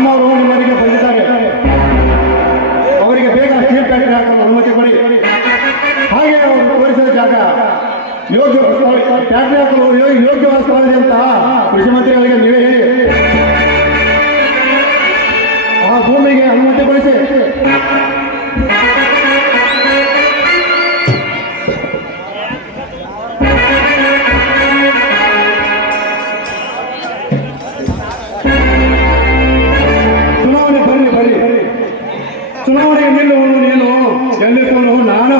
ರಾಮವರು ನಿಮ್ಮವರಿಗೆ ಬಂದಿದ್ದಾರೆ. ಅವರಿಗೆ ಬೇಗ ಸ್ಟೀಲ್ ಫ್ಯಾಕ್ಟರಿ ಹಾಕಲು ಅನುಮತಿ ಕೊಡಿ. ಹಾಗೆ ಅವರು ತೋರಿಸಿದ ಜಾಗ ಯೋಗ್ಯ ಫ್ಯಾಕ್ಟರಿ ಹಾಕಲು ಯೋಗ್ಯವಾದ ಸ್ಥಳವಿದೆ ಅಂತ ಕೃಷಿ ಮಂತ್ರಿಗಳಿಗೆ ನೀವೇ ಹೇಳಿ ಆ ಭೂಮಿಗೆ ಅನುಮತಿ ಕೊಡಿಸಿ. ಚುನಾವಣೆಗೆ ನಿಲ್ಲುವನು ನೀನು, ಗೆಲ್ಲಿಸುವನು ನಾನು.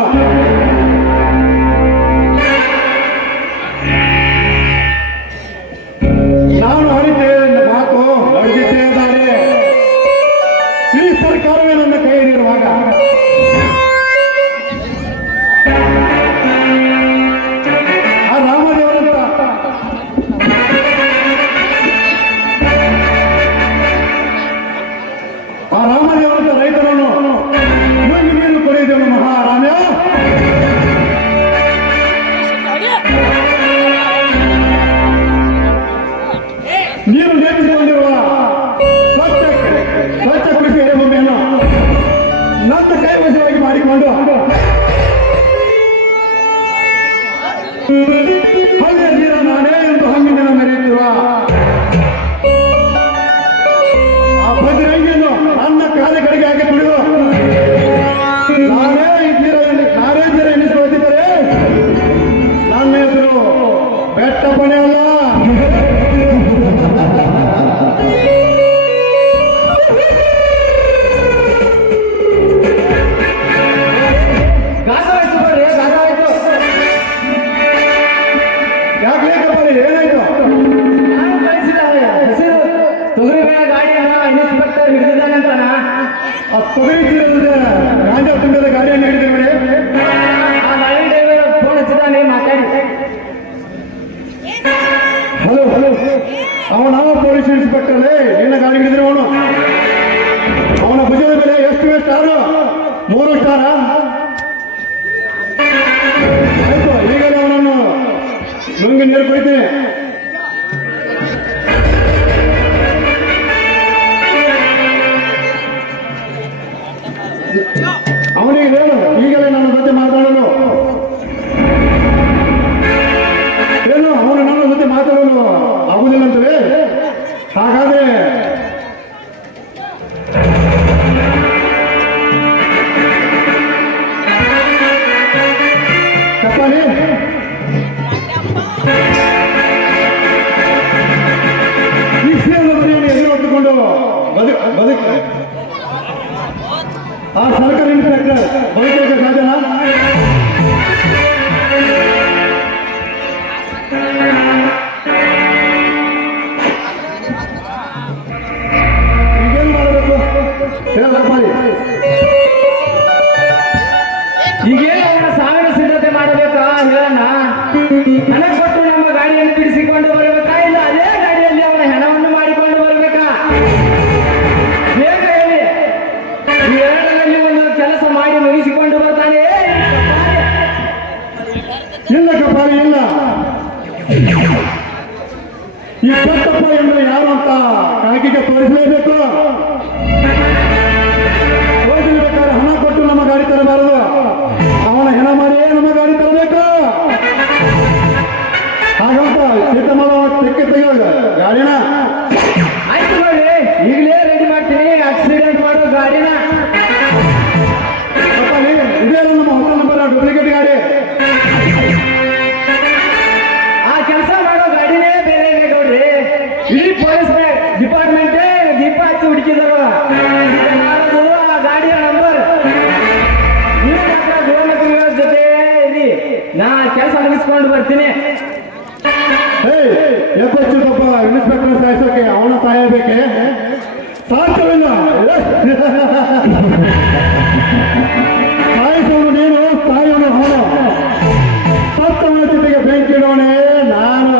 ನಾನು ಅರಿತೆ ಮಾತು ನಡೆದಿದ್ದೇ ದಾರಿ. ಈ ಸರ್ಕಾರವೇ ನನ್ನ ಕೈಯಲ್ಲಿರುವಾಗ ಆ ರಾಮದೇವರಂತ ರೈತರನ್ನು ನೀನು ಕೊಡಿದ್ದೇನು ಮಹಾರಾಮ್ಯ. ನೀನು ನೇಮಿಸಿಕೊಂಡಿರುವ ಸ್ವಚ್ಛ ಕೃಷಿ ಎರೆಭೂಮಿಯನ್ನು ನನ್ನ ಕೈವಶವಾಗಿ ಮಾಡಿಕೊಂಡು ಹಳ್ಳಿಯ ನೀರ ನಾನೇ ಎಂದು ಹಮ್ಮಿನ ಮೆರೆಯುತ್ತಿರುವ ಆ ಬಜರಂಗಿಯನ್ನು ನನ್ನ ಕಾಲಗಳಿಗೆ ಹಾಕಿ ತುಳಿದು ನಾನೇ ನೀರ ಎನಿಸಿಕೊಳ್ಳುತ್ತಿದ್ದರೆ ನನ್ನ ಹೆಸರು ಬೆಟ್ಟಪ್ಪನೇ ಅಲ್ಲ. ಏನಾಯ್ತು? ತೊಗರಿ ಬೇಳೆ ಗಾಡಿಯನ್ನ ಇನ್ಸ್ಪೆಕ್ಟರ್ ಹಿಡಿದಿದ್ದಾನಂತಾನ. ಆ ತೊಗರಿ ಗಾಂಜಾ ತುಂಬಿದ ಗಾಡಿಯನ್ನು ಹಿಡಿದಿದ್ದಾರೆ. ಆ ಗಾಡಿ ಡ್ರೈವರ್ ಫೋನ್ ಹಚ್ಚಿದ್ದಾನೆ, ಮಾತಾಡಿ. ಹಲೋ ಅವನ ಪೊಲೀಸ್ ಇನ್ಸ್ಪೆಕ್ಟರ್ ನಿನ್ನ ಗಾಡಿ ಹಿಡಿದ್ರೆ ಅವನ ಭುಜದ ಮೇಲೆ ಎಷ್ಟು ಸ್ಟಾರು? 3 ಸ್ಟಾರ. ಆಯ್ತು, ಈಗಲೇ ಅವನನ್ನು ನುಂಗಿ ನೀರು ಕುಡಿತೀನಿ. ಅವನಿಗೆ ಹೇಳು ಈಗಲೇ ನನ್ನ ಜೊತೆ ಮಾತಾಡಲು. ಏನು ಅವನು ನನ್ನ ಜೊತೆ ಮಾತಾಡಲು ಆಗುದಿಲ್ಲಂತವೇ? ಹಾಗಾದ್ರೆ ಕಪ್ಪಾನಿ ಈ ಸೇವೆಯನ್ನು ಎದುರು ಹೊತ್ತುಕೊಂಡು ಬದುಕ ಆ ಸರ್ಕಾರಿ ಇನ್ಸ್ಪೆಕ್ಟರ್ ಬದುಕಲಿಕ್ಕೆ ಸಾಧ್ಯನಾ? ಈಗೇನು ಮಾಡಬೇಕು ಹೇಳಪ್ಪ. ಈಗೇನು ಅವನ ಸಾವಿನ ಸಿದ್ಧತೆ ಮಾಡಬೇಕಾ ಹೇಳಣ್ಣ. ಹಣ ಕೊಟ್ಟು ನಮ್ಮ ಗಾಡಿಯನ್ನು ಬಿಡಿಸಿಕೊಂಡು ಬರಬೇಕಾ, ಇಲ್ಲ ಅದೇ ಗಾಡಿಯಲ್ಲಿ ಅವನ ಹೆಣವನ್ನು ಮಾಡಿಕೊಂಡು ಬರಬೇಕಾ? ಬೇಗ ಹೇಳಿ. ಎರಡರಲ್ಲಿ ಒಂದು ಕೆಲಸ ಮಾಡಿ ಮುಗಿಸಿಕೊಂಡು ಬರ್ತಾನೆ. ಇಲ್ಲ ಕಪಾಲಿ ಇಲ್ಲ. ಈ ಬೆಟ್ಟಪ್ಪ ಎಂದು ಯಾರು ಅಂತ ಕಾಕಿಗೆ ತೋರಿಸಲೇಬೇಕು. ಹೋಗಿರ್ಬೇಕಾದ್ರೆ ಹಣ ಕೊಟ್ಟು ನಮ್ಮ ಗಾಡಿ ತರಬಾರದು, ಅವನ ಹೆಣ ಮಾಡಿಯೇ ನಮ್ಮ ಗಾಡಿ ತರಬೇಕು. ಹಾಗಂತ ಸಿದ್ಧ ಮಾಡುವ ತೆಕ್ಕೆ ತೆಗೆಯೋದು ಗಾಡಿನ. ಆಯ್ತು ನೋಡಿ, ಈಗಲೇ ರೆಡಿ ಮಾಡ್ತೀನಿ. ಆಕ್ಸಿಡೆಂಟ್ ಮಾಡೋ ಗಾಡಿನ ಇದೇ ನಮ್ಮ ಹೊಸ ನಂಬರ್ ಡೂಪ್ಲಿಕೇಟ್ ಗಾಡಿ. ಆ ಕೆಲಸ ಮಾಡೋ ಗಾಡಿನೇ ಬೇರೆ ಇದೆ ನೋಡ್ರಿ. ಇಡೀ ಪೊಲೀಸ್ ಡಿಪಾರ್ಟ್ಮೆಂಟೇ ದೀಪ ಹಚ್ಚಿ ಹುಡುಕಿದಾರ. ಆ ಗಾಡಿಯ ನಂಬರ್ ನೀವು ಮಾತ್ರ ಗೃಹಮಂತ್ರಿಗಳ ಜೊತೆ ಇರಿ, ನಾ ಕೆಲಸ ಮುಗಿಸ್ಕೊಂಡು ಬರ್ತೀನಿ. ಎಪ್ಪತ್ತಪ್ಪ ಇನ್ಸ್ಪೆಕ್ಟರ್ ಸಾಯಿಸೋಕೆ ಅವನ ಸಾಯಬೇಕೆ? ಸಾಧ್ಯವಿಲ್ಲ. ಸಾಯಿಸೋನು ನೀನು, ಸಾಯೋನು ಅವನು. ಸತ್ತವನ ಜೊತೆಗೆ ಬೆಂಕಿ ಇಡೋಣೆ ನಾನು.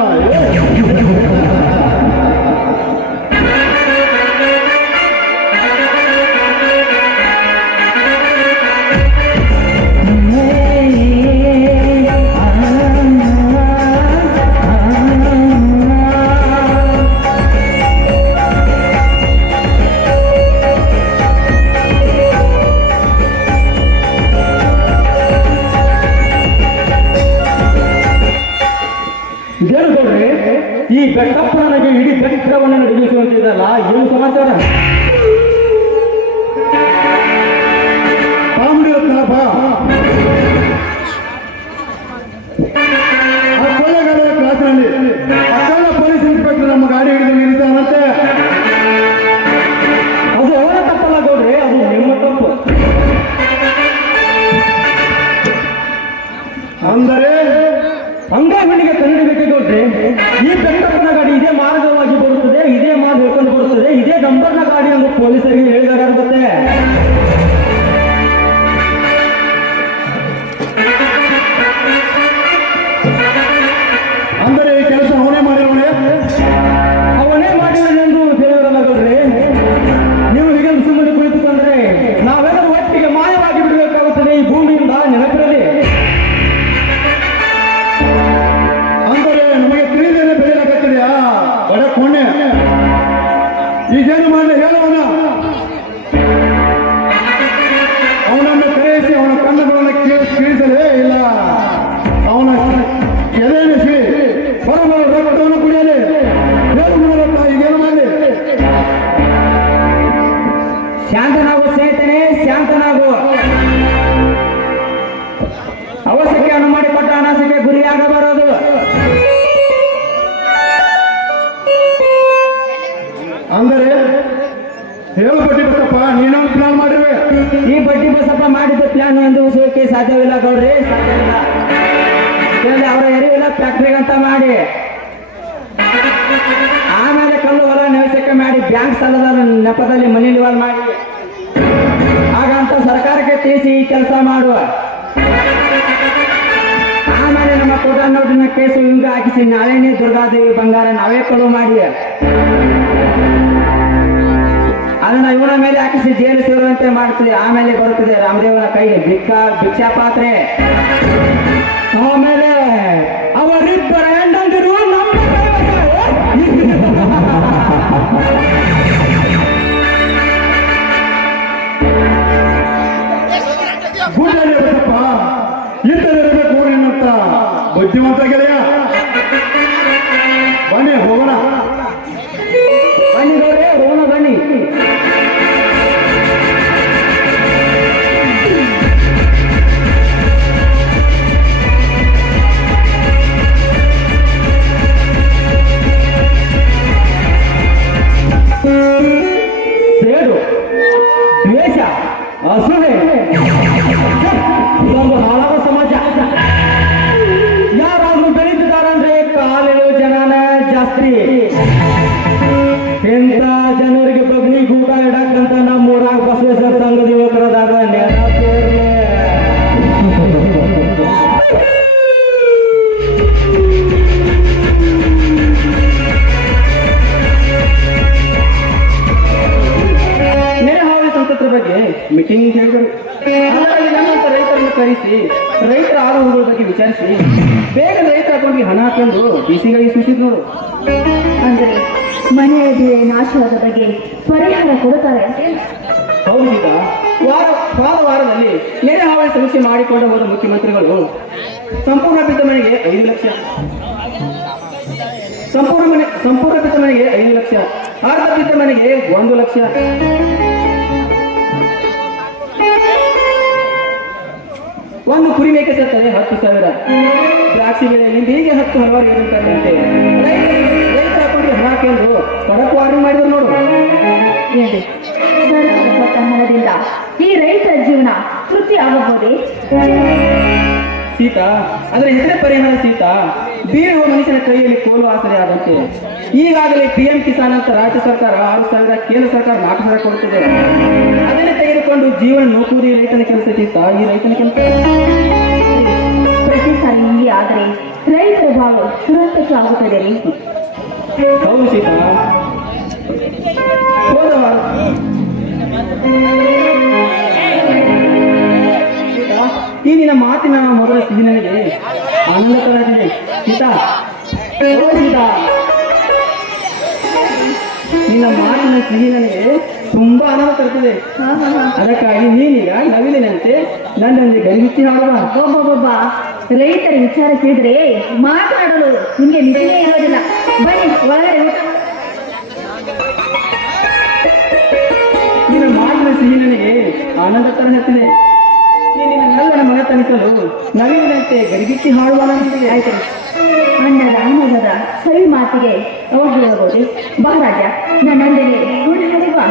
ಇದೇನು ನೋಡ್ರಿ, ಈ ಬೆಟ್ಟಪ್ಪ ನನಗೆ ಇಡೀ ಬೆಟ್ಟವನ್ನು ನಡಗಿಸುವಂತಿದ್ದಲ್ಲ, ಏನು ಸಮಾಚಾರ? ಬಾ ಆ ಕೊಳ್ಳೆಗಾಲದ ಕ್ಲಾಸ್ನಲ್ಲಿ ಅಕ್ಕಾಲ ಪೊಲೀಸ್ ಇನ್ಸ್ಪೆಕ್ಟರ್ ನಮ್ಮ ಗಾಡಿ ಹಿಡಿದು ನಿಲ್ಲಿಸ್ತಾನಂತೆ. ಅದು ಅವರ ತಪ್ಪಲ್ಲ ಗೌಡ್ರಿ, ಅದು ನಿಮ್ಮ ತಪ್ಪು. ಅಂದರೆ ಅಂಗಾಮಣಿಗೆ ಕನ್ನಡಿಬೇಕು ಗೌಡ್ರಿ. ಈ ಬೆಟ್ಟಪ್ಪನ ಗಾಡಿ ಇದೇ ಮಾರ್ಗವಾಗಿ ಬರುತ್ತದೆ, ಇದೇ ಮಾರ್ಗ ಹೇಳ್ಕೊಂಡು ಬರುತ್ತದೆ, ಇದೇ ನಂಬರ್ನ ಗಾಡಿ ಎಂದು ಪೊಲೀಸರಿಗೆ ಹೇಳಿದಾಗುತ್ತೆ. ಅಂದರೆ ಈ ಕೆಲಸ ಅವನೇ ಮಾಡಿರೋಣೆ. ಅವನೇ ಮಾಡಿದನೆಂದು ತಿಳಿಯೋರಲ್ಲ ಗೌಡ್ರಿ. ನೀವು ಹೀಗೆ ಸುಮ್ಮನೆ ಕುಳಿತುಕೊಂಡ್ರೆ ನಾವೆಲ್ಲರೂ ಒಟ್ಟಿಗೆ ಮಾಯವಾಗಿ ಬಿಡಬೇಕಾಗುತ್ತದೆ ಈ ಭೂಮಿಯಿಂದ, ನೆನಪಿರಲಿ. ಅಂದರೆ ನಮಗೆ ತಿಳಿದೇನೆ ಬೆಳೆಯಲಾಗುತ್ತದೆಯಾ ಒಡ ಕೊಣ್ಣೆ? ಈಗೇನು ಮಾಡಲಿ ಹೇಳುವನ? ಅವನನ್ನು ಕರೆಯಿಸಿ ಅವನ ಕಣ್ಣುಗಳನ್ನು ಕೀಳಿಸಲೇ ಇಲ್ಲ, ಅವನ ಎದೆಯನ್ನು ಸಿಳಿ ಹೊರಬರ ರಕ್ತವನ್ನು ಕುಡಿಯಲಿ. ಹೇಳು ಮೂಲಕ ಈಗೇನು ಮಾಡಲಿ? ಶಾಂತನಾಗು ಸ್ನೇಹಿತನೇ, ಶಾಂತನಾಗು. ಅವಶ್ಯಕ್ಕೆ ಅನು ಮಾಡಿಕೊಟ್ಟ ಅನಾಸಕ್ಕೆ ಗುರಿಯಾಗಬಾರದು. ಅಂದರೆ ಹೇಳು ಬಡ್ಡಿ ಬಸಪ್ಪ, ನೀನೊಂದು ಪ್ಲಾನ್ ಮಾಡಿರುವೆ. ಈ ಬಡ್ಡಿ ಬಸಪ್ಪ ಮಾಡಿದ ಪ್ಲಾನ್ ಎಂದು ಉಳಿಸೋಕೆ ಸಾಧ್ಯವಿಲ್ಲ ಗೌಡ್ರಿ, ಸಾಧ್ಯವಿಲ್ಲ. ಅವರ ಎರಿವಿಲ್ಲ ಫ್ಯಾಕ್ಟ್ರಿಗಂತ ಮಾಡಿ, ಆಮೇಲೆ ಕಲ್ಲು ಹೊಲ ನಿವೇಶಕ್ಕೆ ಮಾಡಿ, ಬ್ಯಾಂಕ್ ಸಾಲದ ನೆಪದಲ್ಲಿ ಮನಿ ಲಿವಾಲ್ ಮಾಡಿ, ಹಾಗಂತ ಸರ್ಕಾರಕ್ಕೆ ತಿಳಿಸಿ ಈ ಕೆಲಸ ಮಾಡುವ. ಆಮೇಲೆ ನಮ್ಮ ಕೋಟನ್ನೋಟಿನ ಕೇಸು ಹಿಂಗ ಹಾಕಿಸಿ ನಾಳೆನೇ ದುರ್ಗಾದೇವಿ ಬಂಗಾರ ನಾವೇ ಕಳುವು ಮಾಡಿ ಅದನ್ನ ಇವನ ಮೇಲೆ ಹಾಕಿಸಿ ಜೈಲು ಸೇರುವಂತೆ ಮಾಡ್ತೀವಿ. ಆಮೇಲೆ ಬರುತ್ತದೆ ರಾಮದೇವನ ಕೈಗೆ ಭಿಕ್ಷಾ ಪಾತ್ರೆ. ಆಮೇಲೆ ಅವರಿಬ್ಬರ ಹೆಂಡಂದಿರು ನಮ್ಮ ಗುಡ್ಡಲ್ಲಿ ಬಸಪ್ಪ ಇಂಥದಿರಬೇಕು ಊರಿನಂತ ಬುದ್ಧಿವಂತ ಗೆಳೆಯ. ಬನ್ನಿ ಹೋಗೋಣ. ಬನ್ನಿ ಗೌಡ್ರೆ, ಹೋಗೋಣ ಬನ್ನಿ. ಸೇಡು, ದ್ವೇಷ, ಅಸೂಯೆ ಇದೊಂದು ಹಾಳಾದ ಸಮಾಜ. ಯಾರಾದ್ರೂ ಬೆಳೀತಿದಾರಂದ್ರೆ ಕಾಲೆಳು ಜನನ ಜಾಸ್ತಿ. ಎಂತ ಜನರಿಗೆ ಬಗ್ನಿ ಗೂಟ ಇಡಕ್ಕಂತ ನಮ್ಮೂರಾಗ ಬಸವೇಶ್ವರ ಸಂಘದ ಯುವಕರದಾಗ ನೆನಪೇರ್ಲೆ. ನೆರೆಹಾವಳಿ ಸಂಕಟದ ಬಗ್ಗೆ ಮೀಟಿಂಗ್ ಹೇಳಿದರು. ಅದರಲ್ಲಿ ನಮ್ಮಂತ ರೈತರನ್ನು ಕರೆಸಿ ರೈತರ ಆರೋಗ್ಯಗಳ ಬಗ್ಗೆ ವಿಚಾರಿಸಿ ಬೇಗ ರೈತರ ಅಕೌಂಟ್ಗೆ ಹಣ ಹಾಕೊಂಡು ಬಿಸಿಗಾಗಿ ಸೂಚಿಸಿದ್ ನೋಡು. ಅಂದರೆ ಮನೆಯ ನಾಶವಾದ ಬಗ್ಗೆ ಪರಿಹಾರ ಕೊಡುತ್ತಾರೆ ಅಂತ. ಹೌದು ಸೀತಾ, ವಾರದಲ್ಲಿ ನೆರೆ ಹಾವಳಿ ಸಮೀಕ್ಷೆ ಮಾಡಿಕೊಂಡು ಹೋದ ಮುಖ್ಯಮಂತ್ರಿಗಳು ಸಂಪೂರ್ಣ ಬಿದ್ದ ಮನೆಗೆ 5 ಲಕ್ಷ, ಸಂಪೂರ್ಣ ಬಿದ್ದ ಮನೆಗೆ 5 ಲಕ್ಷ, ಅರ್ಧ ಬಿದ್ದ ಮನೆಗೆ 1 ಲಕ್ಷ, ಒಂದು ಕುರಿ ಮೇಕೆ ಸತ್ತರೆ 10,000, ದ್ರಾಕ್ಷಿ ಬೆಳೆಯಲ್ಲಿ ಹೀಗೆ 10 ಹಲವಾರು ಇರುತ್ತಂತೆ. ರೈತರ ಅಕೌಂಟ್ಗೆ ಹಣ ಹಾಕೊಂಡು ಕಡಕ್ ವಾರ್ನಿಂಗ್ ಮಾಡಿದ್ರು ನೋಡು. ಹೇಳಿ, ಸರ್ಕಾರ ಕೊಟ್ಟ ಹಣದಿಂದ ಈ ರೈತರ ಜೀವನ ತೃಪ್ತಿ ಆಗಬಹುದೇ? ಸೀತಾ, ಅದರ ಹೆಸರೇ ಪರಿಹಾರ ಸೀತಾ. ಬೀಳುವ ಮನುಷ್ಯನ ಕೈಯಲ್ಲಿ ಕೋಲು ಆಸರೆ ಆದಂತೆ. ಈಗಾಗಲೇ PM ಕಿಸಾನ್ ಅಂತ ರಾಜ್ಯ ಸರ್ಕಾರ 6,000, ಕೇಂದ್ರ ಸರ್ಕಾರ 4,000 ಕೊಡುತ್ತಿದೆ. ಅದನ್ನೇ ತೆಗೆದುಕೊಂಡು ಜೀವನ ನೂಕುವುದು ರೈತನ ಕೆಲಸ ಸೀತಾ, ಈ ರೈತನ ಕೆಲಸ. ಪ್ರತಿ ಸಾರಿ ಹೀಗೆ ಆದರೆ ರೈತರ ಭಾವ ದುರಂತಕ್ಕೆ ಆಗುತ್ತದೆ ರೀ. ಹೌದು ಸೀತಾ, ಹೋದ ವಾರ ಈ ನಿನ್ನ ಮಾತಿನ ಮೊದಲ ಸಿಹಿ ನನಗೆ ಆನಂದ ತರದಿದೆ ಸೀತಾ. ಓ ಸೀತಾ, ನಿನ್ನ ಮಾತಿನ ಸಿಹಿ ನನಗೆ ತುಂಬಾ ಆನಂದ ತರುತ್ತದೆ. ಅದಕ್ಕಾಗಿ ನೀನೀಗ ನವಿಲಿನಂತೆ ನನ್ನೊಂದಿಗೆ ಗರಿಬಿಚ್ಚಿ ಹಾಡುವ. ಒಬ್ಬೊಬ್ಬ ರೈತರ ವಿಚಾರ ಕೇಳಿದ್ರೆ ಮಾತನಾಡಲು ನಿಮಗೆ ನಿಜನೇ ಇರೋದಿಲ್ಲ. ಬನ್ನಿ ಒಳಗಡೆ ಊಟ. ನಿನ್ನ ಮಾತಿನ ಸಿಹಿ ನನಗೆ ಆನಂದ ತರಹತ್ತಿದೆ. ನಿನ್ನೆಲ್ಲ ಮಗ ತನಿಸಲು ನವೀನಂತೆ ಗಡಿಗಿಚ್ಚಿ ಹಾಡುವ ನನಗೆ ಆಯ್ತು, ಅಣ್ಣದ ಅಣ್ಣದ ಸವಿ ಮಾತಿಗೆ ಅವಾಗ ಹೋಗೋದು. ಮಹಾರಾಜ ನನ್ನೊಂದಿಗೆ ನೋಡಿ ಹರಿವಾ.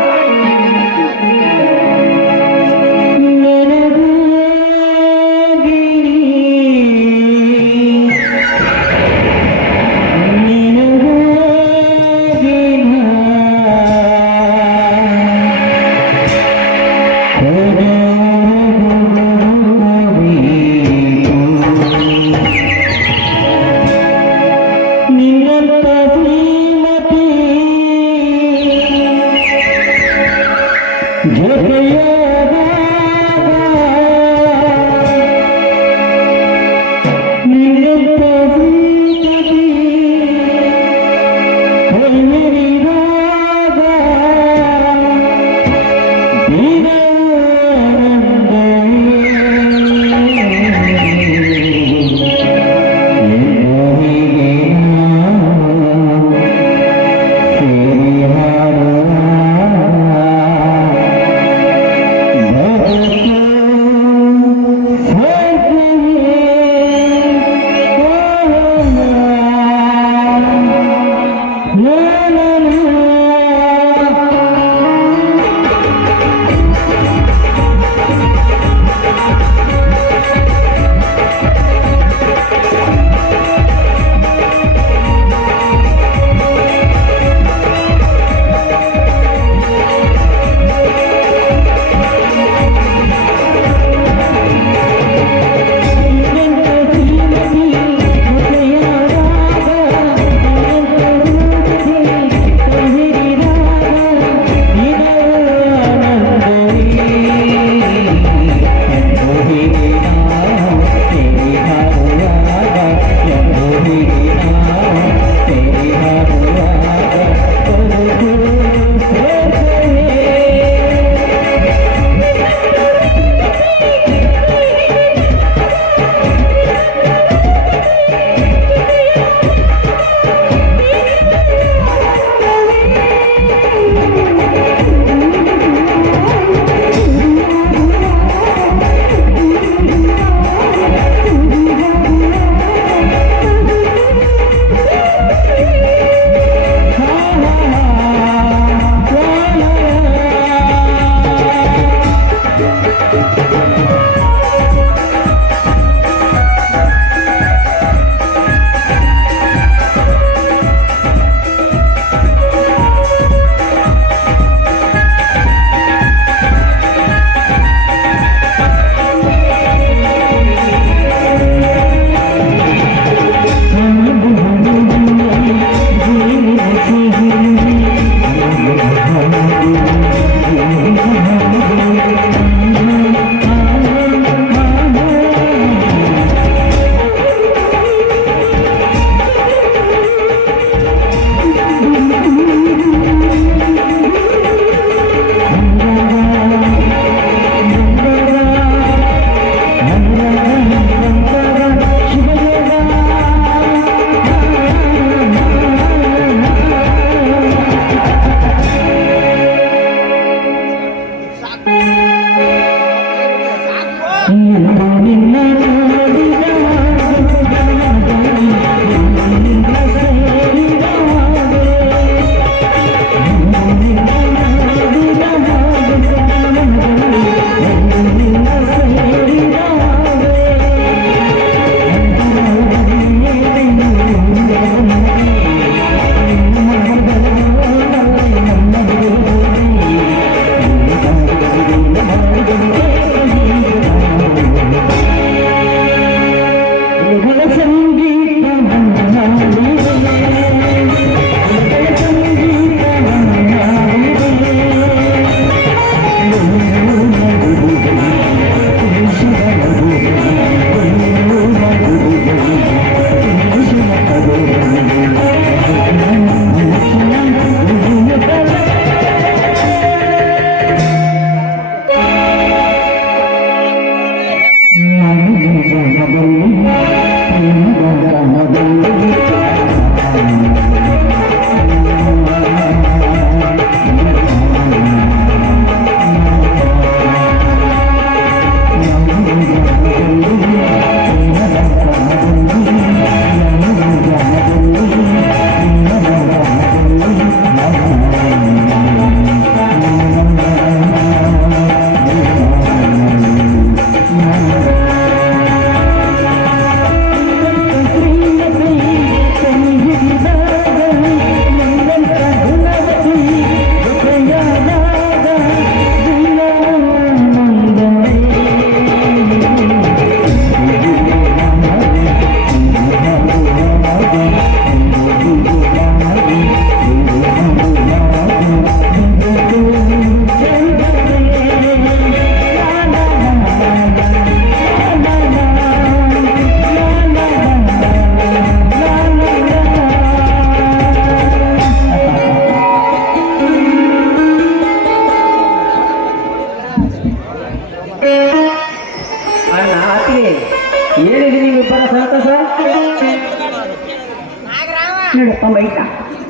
ಏನಪ್ಪ ಮೈಟ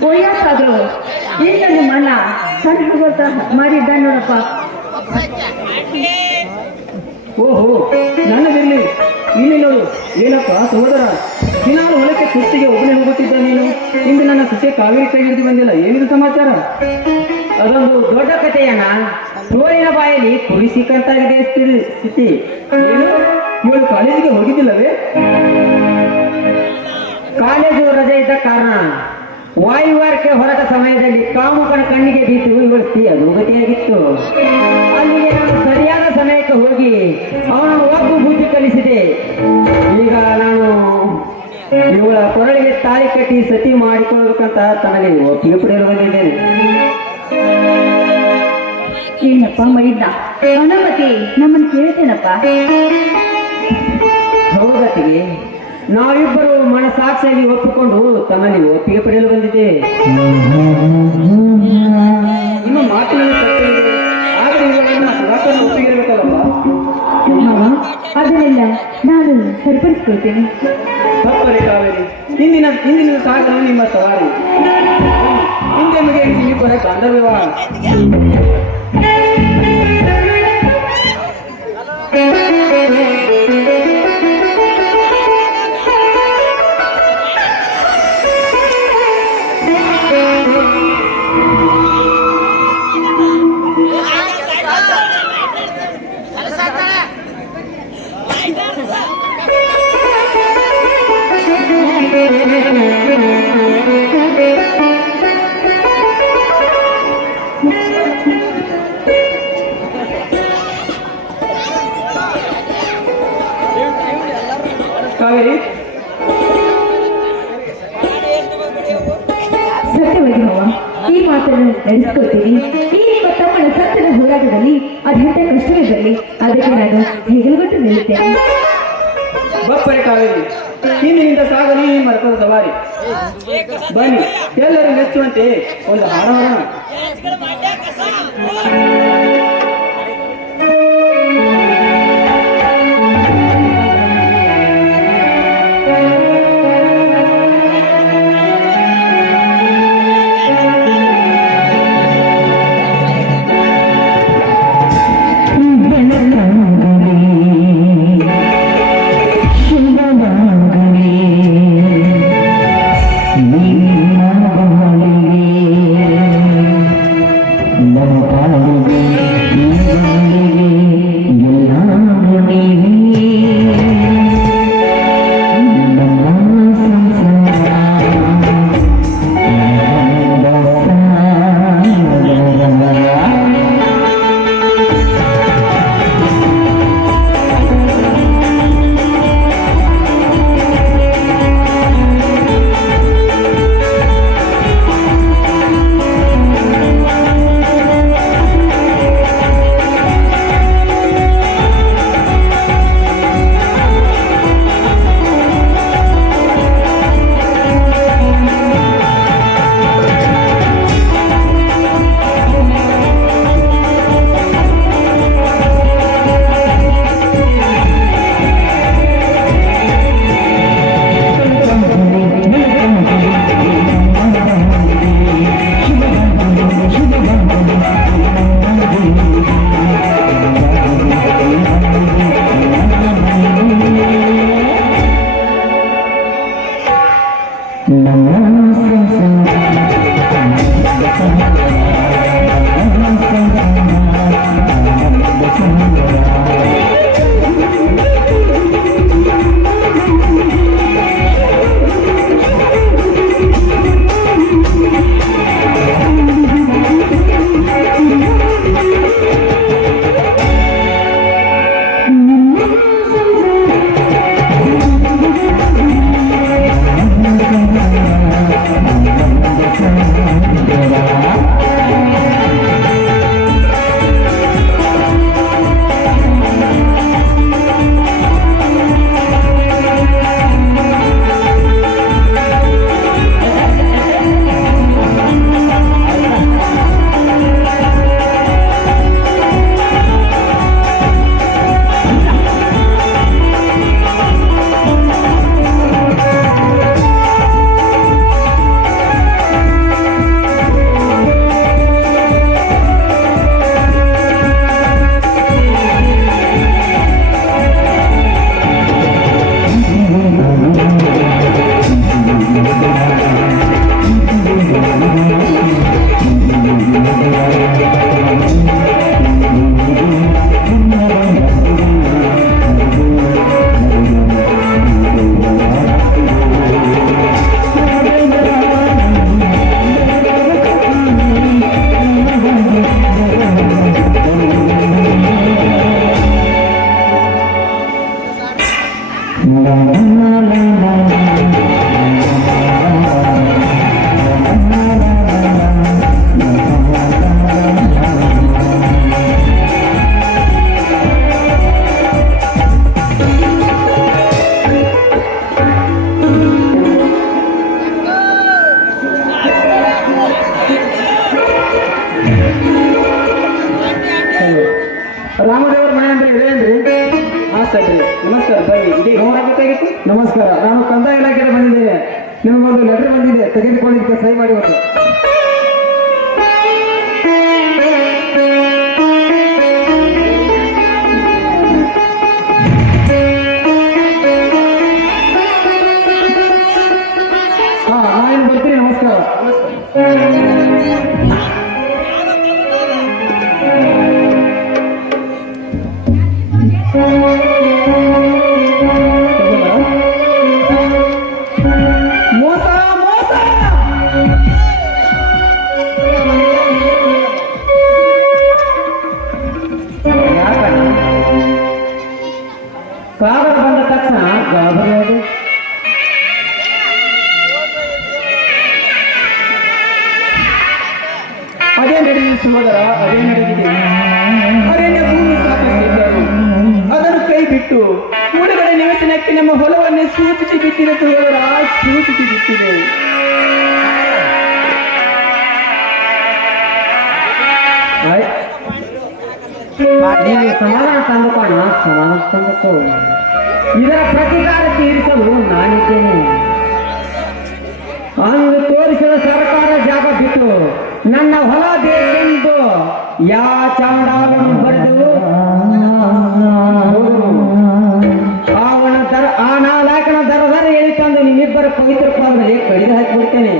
ವಯಸ್ಸಾದ್ರು ಈಗ ನಿಮ್ಮ ಅಣ್ಣ ಸಣ್ಣ ಹುಡುಗ ಮಾಡಿದ್ದ ನೋಡಪ್ಪ. ಓಹೋ ನನ್ನದಿರ್ಲಿ ಇಲ್ಲಿ ನೋಡು. ಏನಪ್ಪ ಸಹೋದರ, ದಿನಾಲು ಹೊಲಕ್ಕೆ ಕುರ್ಚಿಗೆ ಒಬ್ಬನೇ ಹೋಗುತ್ತಿದ್ದ ನೀನು, ಇಂದು ನನ್ನ ಸುತ್ತೆ ಕಾವೇರಿ ಕೈಗಿಡಿದು ಬಂದಿಲ್ಲ, ಏನಿದು ಸಮಾಚಾರ? ಅದೊಂದು ದೊಡ್ಡ ಕಥೆಯಣ್ಣ. ತೋರಿನ ಬಾಯಲ್ಲಿ ಕುರಿ ಸಿಕ್ಕಂತಾಗಿದೆ ಸ್ಥಿತಿ. ಏನು ಇವಳು ಕಾಲೇಜಿಗೆ ಹೋಗಿದ್ದಿಲ್ಲವೇ? ಕಾಲೇಜು ರಜೆ ಇದ್ದ ಕಾರಣ ವಾಯುವಾರಕ್ಕೆ ಹೊರಟ ಸಮಯದಲ್ಲಿ ಕಾಮುಕನ ಕಣ್ಣಿಗೆ ಬಿದ್ದು ಇವಳ ಸ್ಥಿತಿ ಅಧೋಗತಿಯಾಗಿತ್ತು. ಅಲ್ಲಿಗೆ ನಾನು ಸರಿಯಾದ ಸಮಯಕ್ಕೆ ಹೋಗಿ ಅವನನ್ನು ಒಬ್ಬು ಬುದ್ಧಿ ಕಲಿಸಿದೆ. ಈಗ ನಾನು ಇವಳ ಕೊರಳಿಗೆ ತಾಳಿ ಕಟ್ಟಿ ಸತಿ ಮಾಡಿಕೊಳ್ಳಬೇಕಂತ ತನಗೆ ಒಪ್ಪಿಗೆ ಪಡೆಯಲು ಬಂದಿದ್ದೇನೆ. ಏನಪ್ಪ ಮೈದ ಅನುಮತಿ ನಮ್ಮನ್ನು ಕೇಳ್ತೇನಪ್ಪ. ಹೌದತ್ತಿಗೆ, ನಾವಿಬ್ಬರು ಮನಸಾಕ್ಷಿಯಾಗಿ ಒಪ್ಪಿಕೊಂಡು ತಮ್ಮಲ್ಲಿ ಒಪ್ಪಿಗೆ ಪಡೆಯಲು ಬಂದಿದ್ದೇವೆ. ನಿಮ್ಮ ಮಾತಿನಲ್ಲಿ ಸತ್ಯವಿದೆ, ಆದರೆ ಇವುಗಳನ್ನು ಸದಾಕರನ್ನು ಒಪ್ಪಿಗಿರಬೇಕಲ್ಲಪ್ಪ. ಅದನ್ನೆಲ್ಲ ನಾನು ಸರಿಪಡಿಸ್ಕೊಳ್ತೇನೆ. ತಪ್ಪರೆ ಕಾವೇರಿ, ಇಂದಿನ ಸಾಗಲು ನಿಮ್ಮ ಸವಾರಿ. ಹಿಂದೆ ಮಗೆ ಇಬ್ಬರ ಗಂಧ ವಿವಾಹ. ಕಾವೇರಿ, ಸತ್ಯವಾಗಿ ಹವ ಈ ಮಾತನ್ನು ನಡೆಸ್ಕೊಳ್ತೀನಿ. ಈ ತಮ್ಮನ ಸತ್ಯದ ಹೋರಾಟದಲ್ಲಿ ಅದೆಂತ ಕಷ್ಟವೇ ಬರಲಿ, ಅದಕ್ಕೆ ನಾನು ಹೆಗಲುಗೊಟ್ಟು ನಿಲ್ಲುತ್ತೇನೆ. ಬಪ್ಪರೆ ಕಾವೇರಿ, ಇಂದಿನಿಂದ ಸಾಗಲಿ ನಿಮ್ಮ ರಥದ ಸವಾರಿ. ಬನ್ನಿ, ಎಲ್ಲರೂ ಮೆಚ್ಚುವಂತೆ ಒಂದು ಹಾಡೋಣ. Namo ನಮಸ್ಕಾರ ಬನ್ನಿ ಇಡೀ ಹೋಗಬೇಕಾಗಿತ್ತು. ನಮಸ್ಕಾರ, ನಾನು ಕಂದಾಯ ಇಲಾಖೆಗೆ ಬಂದಿದ್ದೇನೆ. ನಿಮಗೊಂದು ಲೆಟರ್ ಬಂದಿದೆ, ತೆಗೆದುಕೊಳ್ಳಿಕ್ಕೆ ಸಹಿ ಮಾಡಿ ಹೋಗಿ. ನಾನು ಬರ್ತೀನಿ. ನಮಸ್ಕಾರ. ಮೋಸ ಮೋಸ ಸಾಗರ ಬಂದ ತಕ್ಷಣ ಗಾಬರಿಯಾದ. ಅದೇ ನಡೆದಿದೆ ಸಹೋದರ, ಅದೇ ನಡೆದಿದೆ. ಅರಣ್ಯ ಭೂಮಿ ಸಾಕಷ್ಟಿದ್ದರು, ಅದನ್ನು ಕೈ ಬಿಟ್ಟು ಮೂಡುಗಡೆ ನಿವಾಸನಕ್ಕೆ ನಮ್ಮ ಹೊಲವನ್ನೇ ಸೂಚಿಸಿ ಬಿಟ್ಟಿದೆ ಸಹೋದರ, ಸೂಚಿಸಿ ಬಿಟ್ಟಿದೆ. ಸಮಾಧಾನ ತಂದುಕೋಣ, ಸಮಾಧಾನ ತಂದುಕೋ. ಇದರ ಪ್ರತಿಕಾರ ತೀರಿಸಲು ನಾನಿದ್ದೇನೆ. ಅಂದು ತೋರಿಸಿದ ಸರ್ಕಾರ ಜಾಗ ಬಿಟ್ಟು ನನ್ನ ಹೊಲ ಬೇಕೆಂದು ಯಾ ಚಾಂಡಾಲನ್ನು ಬರೆದು ಆ ನಾಲ್ಕನ ದರ ಹೇಳಿ ತಂದು ನಿಮ್ಮಿಬ್ಬರ ಪವಿತ್ರ ಪಾದದಲ್ಲಿ ಕಡಿದು ಹಾಕಿಬಿಡ್ತೇನೆ.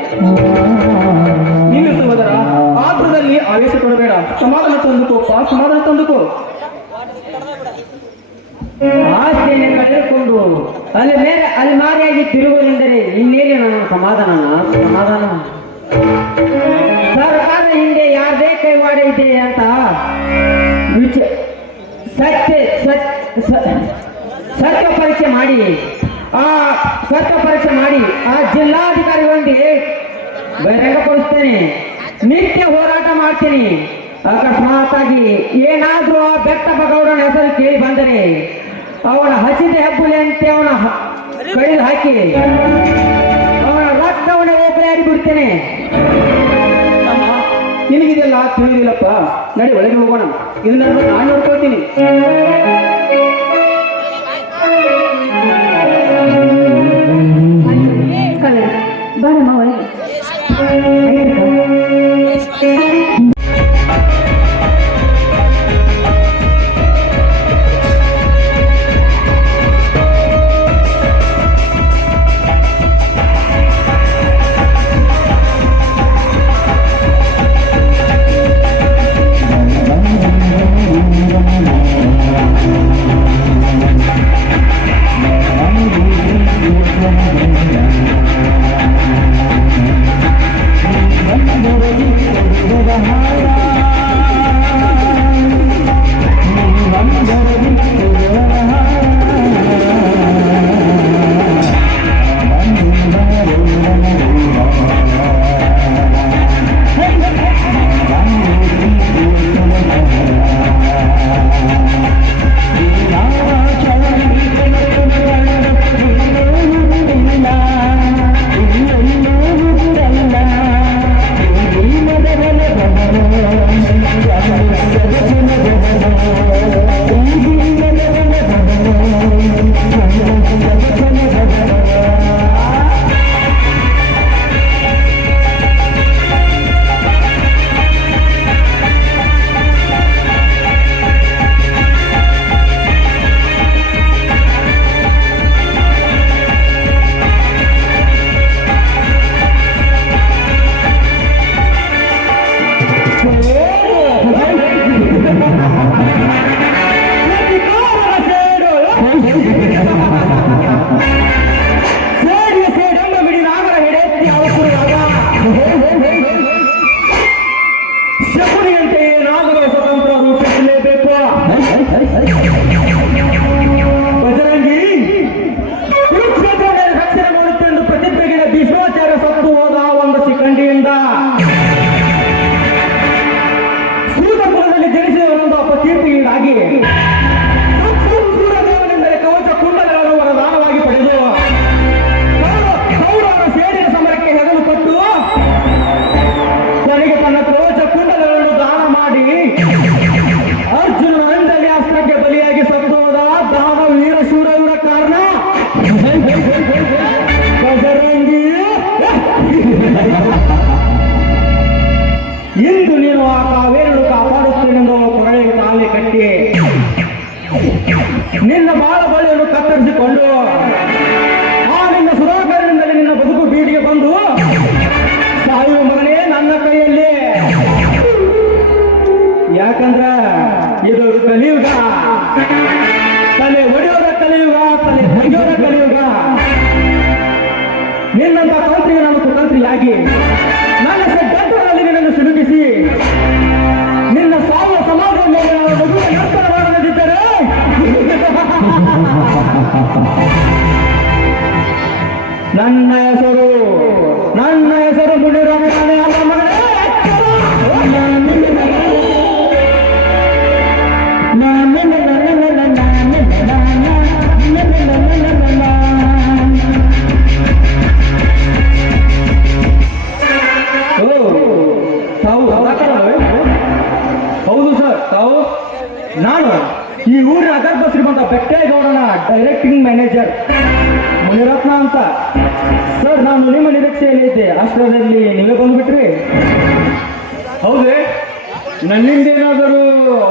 ನಿನ್ನ ಸಹೋದರ, ಆತುರದಲ್ಲಿ ಆವೇಶ ಕೊಡಬೇಡ. ಸಮಾಧಾನ ತಂದುಕೋಪ್ಪ, ಸಮಾಧಾನ ತಂದುಕೋ. ಆಸ್ತಿಯನ್ನು ಕಳೆದುಕೊಂಡು ಅಲ್ಲಿ ಮಾರಿಯಾಗಿ ತಿರುಗುವುದೆಂದರೆ ಇನ್ನೇನೆ ನನ್ನ ಸಮಾಧಾನ. ಸರ್ಕಾರ ಹಿಂದೆ ಯಾರದೇ ಕೈವಾಡ ಇದೆ ಅಂತ ಸತ್ಯ ಪರೀಕ್ಷೆ ಮಾಡಿ ಆ ಜಿಲ್ಲಾಧಿಕಾರಿಗಳಿಗೆ ಬಹಿರಂಗಪಡಿಸ್ತೇನೆ. ನಿತ್ಯ ಹೋರಾಟ ಮಾಡ್ತೀನಿ. ಅಕಸ್ಮಾತ್ ಆಗಿ ಏನಾದ್ರೂ ಆ ಬೆಟ್ಟಪ್ಪಗೌಡನ ಹೆಸರು ಕೇಳಿ ಬಂದರೆ ಅವನ ಹಸಿದ ಹೆಬ್ಬುಲಿ ಅಂತ ಅವನ ಕಡಿದು ಹಾಕಿ ಅವನ ರಕ್ತವನ್ನ ಒಬ್ಬರಾಡಿ ಬಿಡ್ತೇನೆ. ನಿನಗಿದೆಲ್ಲ ತಿಳಿದಿಲ್ಲಪ್ಪ, ನಡಿ ಒಳಗೆ ಹೋಗೋಣ. ಇದನ್ನ ನಾನು ನೋಡ್ಕೊಳ್ತೀನಿ. ಬಾರಮ್ಮ ಒಳಗೆ. ಇಂದು ನೀನು ಆ ಕಾವೇರಿಯನ್ನು ಕಾಪಾಡುತ್ತೇನೆಂದು ಕೊರಳಿಗೆ ತಾಳಿ ಕಟ್ಟಿ ನಿನ್ನ ಬಾಳ ಬಳಿಯನ್ನು ಕತ್ತರಿಸಿಕೊಂಡು ಆ ನಿನ್ನ ಸುಧಾಕರನಿಂದಲೇ ನಿನ್ನ ಬದುಕು ಬೀಡಿಗೆ ಬಂದು ಸಾಯುವ ಮಗನೇ ನನ್ನ ಕೈಯಲ್ಲಿ. ಯಾಕಂದ್ರ ಇದು ಕಲಿಯುಗ, ತಲೆ ಒಡೆಯೋದ ಕಲಿಯುಗ, ತಲೆ ತೆಗೆಯೋದ ಕಲಿಯುಗ. ನಿನ್ನಂತ ತಂತ್ರಿಗೆ ನಾನು ಕುತಂತ್ರಿಯಾಗಿ ನನ್ನ ಷಡ್ಯಂತ್ರಗಳಲ್ಲಿ ನಿನ್ನನ್ನು ಸಿಲುಕಿಸಿ ನಿನ್ನ ಸಾವು ಸಮಾಜದಲ್ಲಿ ನಾನು ಮಗುವ ನಂತರ ಮಾಡದಿದ್ದರೆ ನನ್ನ ಹೆಸರು ಮುನಿರಮಣೆ ಅಲ್ಲ ಮಗನೇ. ಹೌದು ಸರ್, ತಾವು ನಾನು ಈ ಊರಿನ ಅಗರ್ಭ ಶ್ರೀಮಂತ ಬೆಟ್ಟೇಗೌಡನ ಡೈರೆಕ್ಟಿಂಗ್ ಮ್ಯಾನೇಜರ್ ಮುನಿರತ್ನ ಅಂತ. ಸರ್, ನಾನು ನಿಮ್ಮ ನಿರೀಕ್ಷೆಯಲ್ಲಿ ಇದ್ದೆ, ಅಷ್ಟರಲ್ಲಿ ನೀವೇ ಬಂದ್ಬಿಟ್ರಿ. ಹೌದೇ? ನನ್ನಿಂದ ಏನಾದರೂ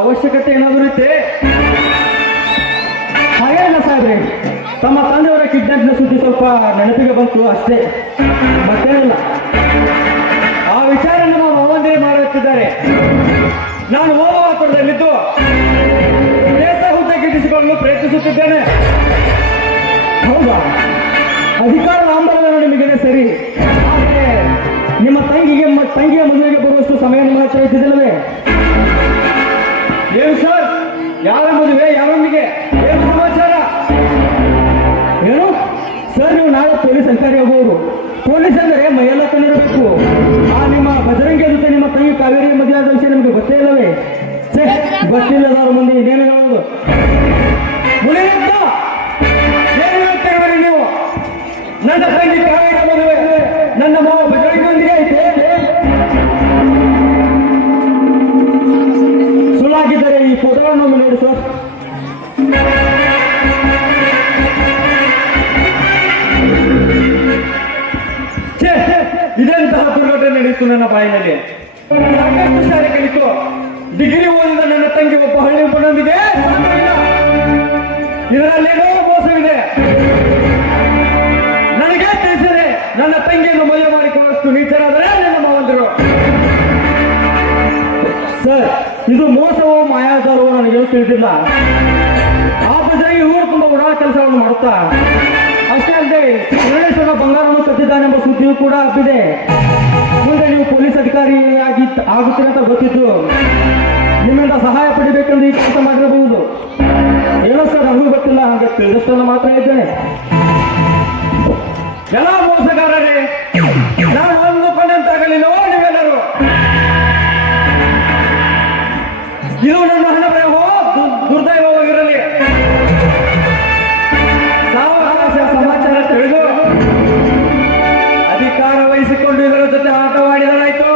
ಅವಶ್ಯಕತೆ ಏನಾದರೂ ಇತ್ತೆ? ಹಾಗೇನಿಲ್ಲ ಸಾಹೇಬ್ರೆ, ತಮ್ಮ ತಂದೆಯವರ ಕಿಡ್ನಾಪ್ನ ಸುದ್ದಿ ಸ್ವಲ್ಪ ನೆನಪಿಗೆ ಬಂತು ಅಷ್ಟೇ, ಮತ್ತೇನಿಲ್ಲ. ಆ ವಿಚಾರ ನಮ್ಮ ಮಾವಂದಿರೇ ಮಾಡುತ್ತಿದ್ದಾರೆ. ನಾನು ಓದುವಾತರದಲ್ಲಿದ್ದು ದೇಶ ಹುದ್ದೆ ಗಿಟ್ಟಿಸಿಕೊಳ್ಳಲು ಪ್ರಯತ್ನಿಸುತ್ತಿದ್ದೇನೆ. ಹೌದಾ? ಅಧಿಕಾರದ ಆಂದೋಲನ ನಿಮಗಿದೆ ಸರಿ, ಆದರೆ ನಿಮ್ಮ ತಂಗಿಯ ಮದುವೆಗೆ ಬರುವಷ್ಟು ಸಮಯ ನಿಮ್ಮ ಹತ್ರ ಇದ್ದಿದ್ದಲ್ಲವೇ? ಏನು ಸರ್, ಯಾರ ಮದುವೆ, ಯಾರೊಂದಿಗೆ, ಏನು ಸಮಾಚಾರ? ಏನು ಸರ್, ನೀವು ನಾಳೆ ಪೊಲೀಸ್ ಅಧಿಕಾರಿ ಆಗಬಹುದು. ಪೊಲೀಸ್ ಅಂದರೆ ಮೈಯೆಲ್ಲ ತಂದಿರಬೇಕು. ಆ ನಿಮ್ಮ ಬಜರಂಗಿ ಜೊತೆ ನಿಮ್ಮ ತಂಗಿ ಕಾವೇರಿ ಮದುವೆ ಆದ ವಿಷಯ ನಿಮಗೆ ಗೊತ್ತೇ ಇಲ್ಲವೇ? ಗೊತ್ತಿಲ್ಲದವ್ರ ಮುಂದೆ ಇದೇನು ಹೇಳೋದು? ಮುನಿರತ್ನ, ಏನು ಹೇಳ್ತಿರುವರಿ ನೀವು? ನನ್ನ ತಂಗಿ ಕಾವೇರಿ ಮದುವೆ ನನ್ನ ಮಾವ ಬಜರಂಗಿಯೊಂದಿಗೆ ಐತೆ. ಸುಳ್ಳಾಗಿದ್ದರೆ ಈ ಫೋಟೋವನ್ನು ನೋಡಿ ಸರ್. ಇದೆಂತಹ ದುರ್ಘಟನೆ ನಡೆಯಿತು ನನ್ನ ಬಾಯಿನಲ್ಲಿ. ಸಾಕಷ್ಟು ಶಾಲೆ ಕಲಿತು ಡಿಗ್ರಿ ಓದಿದ ನನ್ನ ತಂಗಿ ಒಬ್ಬ ಹಳ್ಳಿ ಒಬ್ಬನೊಂದಿಗೆ ಇದರಲ್ಲೇನೋ ಮೋಸವಿದೆ. ನನಗೆ ತಿಳಿಸಿದೆ, ನನ್ನ ತಂಗಿಯನ್ನು ಮದುವೆ ಮಾಡಿಕೊಳ್ಳುವಷ್ಟು ನೀಚರಾದರೆ ನನ್ನ ಮಾವಂದಿರು. ಸರ್, ಇದು ಮೋಸವೋ ಮಾಯಾಚಾರವೋ ನನಗೇನು ತಿಳಿದಿಲ್ಲ. ಆ ಬಜರಂಗಿ ಊರು ತುಂಬ ಉಡಾಳ ಕೆಲಸಗಳನ್ನು ಮಾಡುತ್ತಾ ಅಷ್ಟೇ ಅಲ್ಲದೆ ಗಣೇಶ್ವರ ಬಂಗಾರವನ್ನು ಕಟ್ಟಿದ್ದಾನೆಂಬ ಸುದ್ದಿಯೂ ಕೂಡ ಹಬ್ಬಿದೆ. ಮುಂದೆ ನೀವು ಪೊಲೀಸ್ ಅಧಿಕಾರಿ ಆಗುತ್ತೀರಿ ಅಂತ ಗೊತ್ತಿದ್ದು ನಿಮ್ಮಿಂದ ಸಹಾಯ ಪಡಿಬೇಕೆಂದು ಈ ಕೆಲಸ ಮಾಡಿರಬಹುದು. ಏನೋ ಸರ್, ನನಗೂ ಗೊತ್ತಿಲ್ಲ, ಹಾಗೆ ತಿಳಿದಷ್ಟನ್ನು ಮಾತ್ರ ಇದ್ದೇನೆ. ಎಲ್ಲ ಮೋಸಗಾರರೇ, ನಾನು ಅಂದುಕೊಂಡಂತಾಗಲಿಲ್ಲವೋ ನೀವೆಲ್ಲರೂ? ಇದು ನನ್ನ ಹಣ ಬರೆಯೋ ದುರ್ದೈವವಾಗಿರಲಿ. ಸಮಾಚಾರ ತಿಳಿದು ಅಧಿಕಾರ ವಹಿಸಿಕೊಂಡು ಇದರ ಜೊತೆ ಆಟವಾಡಿದರಾಯ್ತು.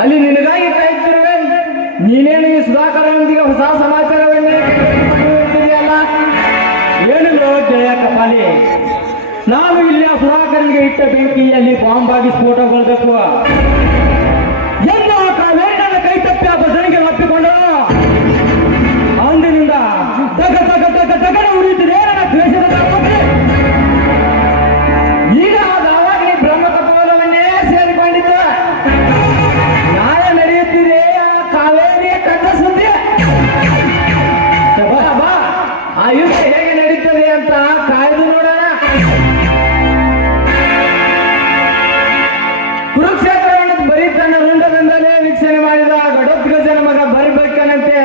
ಅಲ್ಲಿ ನಿನಗಾಗಿ ಕಾಯ್ತಿರುವೆ. ನೀನೇನು ಈ ಸುಧಾಕರನೊಂದಿಗೆ ಹೊಸ ಸಮಾಚಾರವನ್ನೇ ಇರ್ತಿದೆಯಲ್ಲ? ಏನಿಲ್ಲೋ ಗೆಳೆಯ ಕಪಾಲಿ, ನಾನು ಇಲ್ಲಿ ಆ ಸುಧಾಕರನಿಗೆ ಇಟ್ಟ ಬೆಂಕಿಯಲ್ಲಿ ಬಾಂಬ್ ಆಗಿ ಸ್ಫೋಟಗೊಳ್ಬೇಕು ಎಂದು ಆ ಕಾವೇರಿ ನನ್ನ ಕೈ ತಪ್ಪಿ ಆ ಬಜರಂಗಿ ಒಪ್ಪಿಕೊಂಡು ಅಂದಿನಿಂದ ತಗಡ ಉರಿಯುತ್ತಿದೆ ನನ್ನ ದ್ವೇಷದ ತಾಪತ್ರೆ. ಈಗ ಆ ದಾವಾಗ್ನಿ ಬ್ರಹ್ಮ ಕಪಾಲವನ್ನೇ ಸೇರಿಕೊಂಡಿದ್ದ. ನಾಳೆ ನಡೆಯುತ್ತಿದೆ ಆ ಕಾವೇರಿಯ ಕಣ್ಣ ಸುದ್ದಿ. ಬಾ, ಆ ಯುದ್ಧ ಹೇಗೆ ನಡೀತದೆ ಅಂತ ಕಾಯ್ದು ನೋಡೋಣ. ಕುರುಕ್ಷೇತ್ರವನ್ನು ಬರೀ ತನ್ನ ರುಂಡದಿಂದಲೇ ವೀಕ್ಷಣೆ ಮಾಡಿದ ಗಡೋದ್ಗಜನ ಮಗ ಬರಿಬೇಕನಂತೆ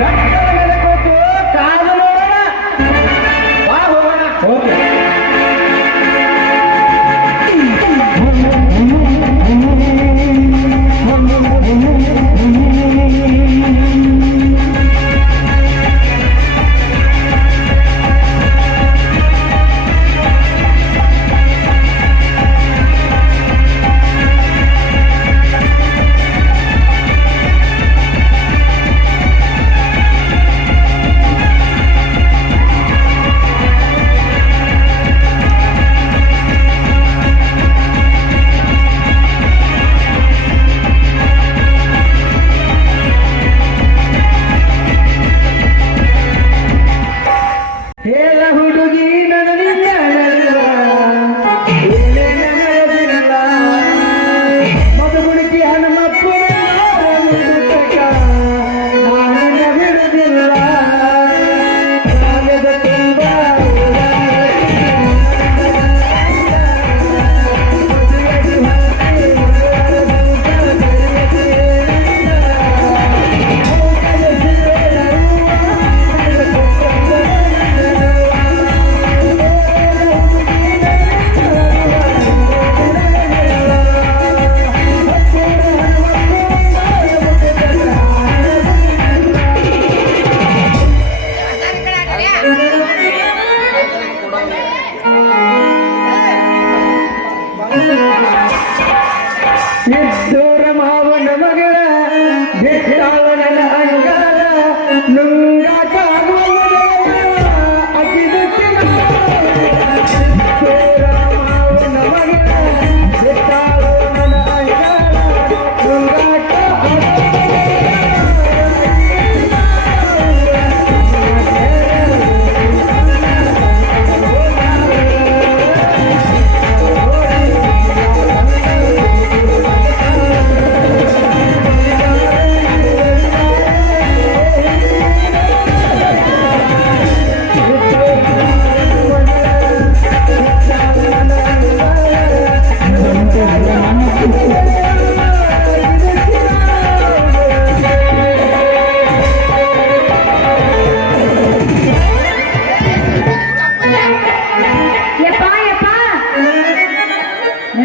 ಬೆಟ್ಟದ ಮೇಲೆ ಕೂತು ಕಾದು ನೋಡೋಣ. ಬಾ, ಹೋಗೋಣ. ಓಕೆ. ಸಿದ್ದೂರ ಮಾವನ ಮಗಳ ಬಿಟ್ಟಾಳ ನನ್ನ ಅಂಗಾರ ನುಂಗಾಕ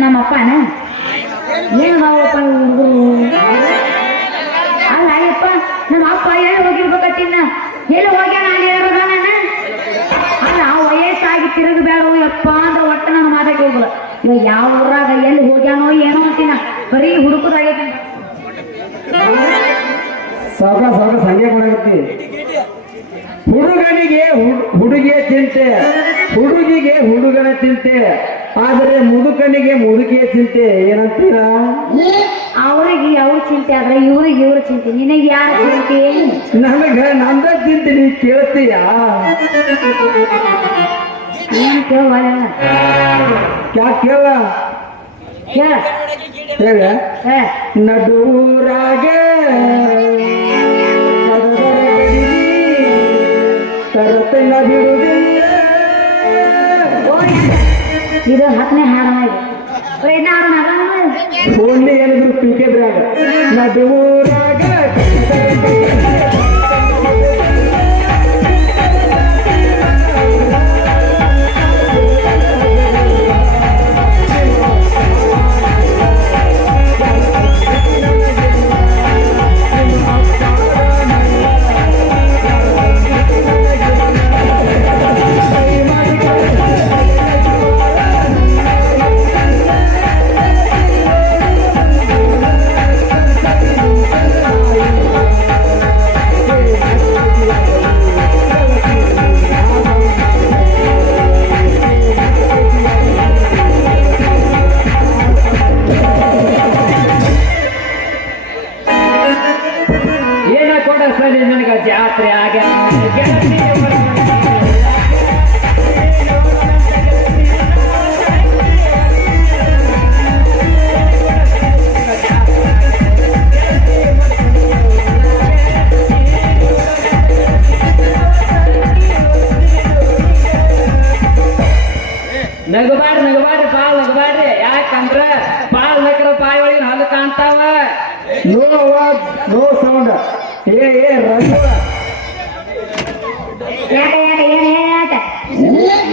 ನಮ್ಮಪ್ಪನ ಏನು ನಾವಪ್ಪ ಹುಡುಗರು ಅಲ್ಲ ಅಯ್ಯಪ್ಪ ನಮ್ಮ ಅಪ್ಪ ಎಲ್ಲಿ ಹೋಗಿರ್ಬೇಕತ್ತಿನ ಎಲ್ಲಿ ಹೋಗ್ಯಾನ ನಾನು ಅಲ್ಲ ವಯಸ್ಸಾಗಿ ತಿರುಗಬೇಡ ಯಪ್ಪ ಅಂದ್ರೆ ಒಟ್ಟ ನನ್ನ ಮಾತಾ ಕೇಳಿಲ್ಲ ಇವಾಗ ಯಾವ ಊರಾಗ ಎಲ್ಲಿ ಹೋಗ್ಯಾನೋ ಏನೋ ಅಂತೀನ ಬರೀ ಹುಡುಕದಾಗೈತೆ ಸಾವಕಾಶ ಸಂಖ್ಯೆ ಕೊಡಗತ್ತಿ ಹುಡುಗನಿಗೆ ಹುಡುಗಿಯ ಚಿಂತೆ ಹುಡುಗಿಗೆ ಹುಡುಗನ ಚಿಂತೆ ಆದರೆ ಮುದುಕನಿಗೆ ಮುದುಕಿಯ ಚಿಂತೆ ಏನಂತೀರ ಅವ್ರಿಗೆ ಅವ್ರ ಚಿಂತೆ ಆದ್ರೆ ಇವ್ರಿಗೆ ಇವ್ರ ಚಿಂತೆ ನಿನಗೆ ಯಾರ ಚಿಂತೆ ನನಗ ನಂದ ಚಿಂತೆ ನೀ ಕೇಳ್ತೀಯ ಏನ್ ಕೇಳಲ್ಲ ಯಾಕೆ ಕೇಳ ಹೇಳ ಹೇಳ ನಡೂರಾಗ ತರತನ ಬಿಡುವುದಿಲ್ಲ ಇದು 10ನೇ ಹಾಡನ ಇದು ಹಾಡನ ಓನ್ಲಿ ಏನಿದ್ರು ಪಿಕೆ ಬ್ರಾಗ ನಡೂರಾಗ ನನಗ ಜಾತ್ರೆ ಆಗ ನಗಬಾಡ್ರಿ ಪಾಲ್ ನಗಬಾಡ್ರಿ ಯಾಕಂದ್ರ ಪಾಲ್ ನಗರ ಪಾಯ ಒಳಗಿನ ಹಲ್ಲು ಕಾಣ್ತಾವ ನೋ ಅವಾಜ್ ನೋ ಸೌಂಡ್ ಏ ರಘು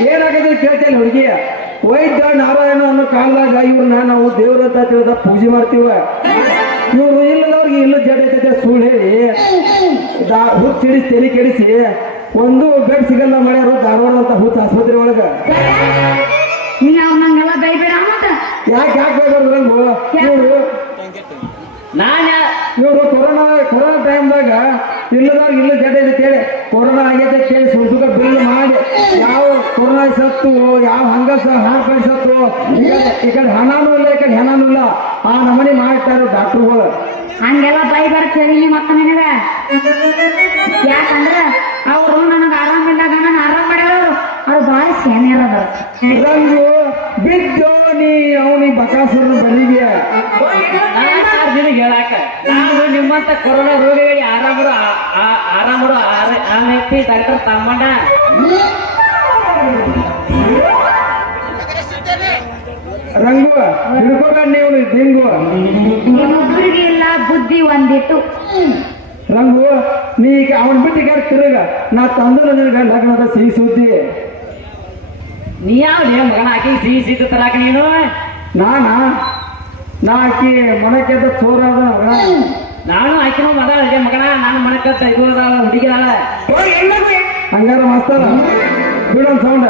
ಏನಾಗದ್ರೆ ಕೇಳ್ತೇನೆ ಹುಡುಗಿಯ ವೈದ್ಯ ನಾರಾಯಣ ಅನ್ನೋ ಕಾಲದಾಗ ಇವ್ರನ್ನ ನಾವು ದೇವ್ರ ಅಂತ ತಿಳಿದ ಪೂಜೆ ಮಾಡ್ತೀವ ಇವ್ರು ಇಲ್ಲದವ್ರಿಗೆ ಇಲ್ಲ ಜಡ ಐತೈತೆ ಸುಳ್ಳು ಹೇಳಿ ಹುಚ್ಚ ಹಿಡಿಸಿ ತಲೆ ಕೆಡಿಸಿ ಒಂದು ಬೆಡ್ ಸಿಗಲ್ಲ ಮಾಡ್ಯಾರು ಧಾರವಾಡ ಅಂತ ಹುಚ್ಚ ಆಸ್ಪತ್ರೆ ಒಳಗ ನಂಗೆಲ್ಲ ಬೈಬೇಡ ಯಾಕೆ ಬೈಬಾರ್ದು ಇವ್ರು ಇವರು ಕೊರೋನಾ ಟೈಮ್ದಾಗ ಇಲ್ಲದವ್ರಿಗೆ ಇಲ್ಲ ಜಡ ಐತೆ ಹೇಳಿ ಕೊರೋನಾ ಆಗೈತೆ ಕೇಳಿ ಸುಳ್ಸುಕ ಬಿಲ್ ಮಾಡಿ ಯಾವ ಕೊರೋನಾ ಸತ್ತು ಯಾವ ಹಂಗಸ ಹಾರ್ಟ್ ಸತ್ತು ಈ ಕಡೆ ಹಣನೂ ಇಲ್ಲ ಈ ಕಡೆ ಹೆಣನೂ ಇಲ್ಲ ಆ ನಮನಿ ಮಾಡ್ತಾರ ಡಾಕ್ಟರ್ಗಳು ಹಂಗೆಲ್ಲ ಬೈಬಾರ್ದು ನಿಮ್ಮ ಅಕ್ಕ ನನಗ ಯಾಕಂದ್ರ ಅವರು ನನಗೆ ಆರಾಮಿಲ್ದಾಗ ನಾನು ಆರಾಮ್ ಮಾಡ್ಯಾರ ಅವ್ರು ಭಾಳ ಸ್ಯಾನ್ಯರ್ ಅದಾರ ರಂಗು ಬಿದ್ದು ನೀ ಅವನಿಗೆ ಬಕಾಸುರನ ಬಲಿಗೆ ಹೇಳಾಕ ನಾನು ನಿಮ್ಮಂತ ಕೊರೋನಾ ರೋಗಿಗಳಿಗೆ ಆರಾಮರು ಆಮೇಲೆ ಡಾಕ್ಟರ್ ತಮ್ಮಣ್ಣ ರಂಗು ಹಿಡ್ಕೋಬೇಡ ನೀವು ದಿಂಗು ನಿಮ್ಮೊಬ್ಬರಿಗೆ ಇಲ್ಲ ಬುದ್ಧಿ ಒಂದಿಟ್ಟು ರಂಗು ನೀ ಈಗ ಅವನ್ ಬಿಟ್ಟು ಈಗ ತಿರುಗ ನಾ ತಂದು ನಿನಗೆ ಲಗ್ನದ ಸಿಹಿ ಸುದ್ದಿ ನೀ ಯಾವ ಮಗನ ಆಕಿ ಸಿಹಿ ಸಿದ್ದು ತರಾಕ ನೀನು ನಾ ಆಕಿ ಮನಕ್ಕೆದ್ದ ಚೋರಾದ ನಾನು ಆಕಿನೂ ಮದ ಮಗನ ನಾನು ಮನಕ್ಕತ್ತ ಇದು ಹುಡುಗಿದಾಳ ಹಂಗಾರ ಮಸ್ತಾರ ಬಿಡೊಂದು ಸೌಂಡ್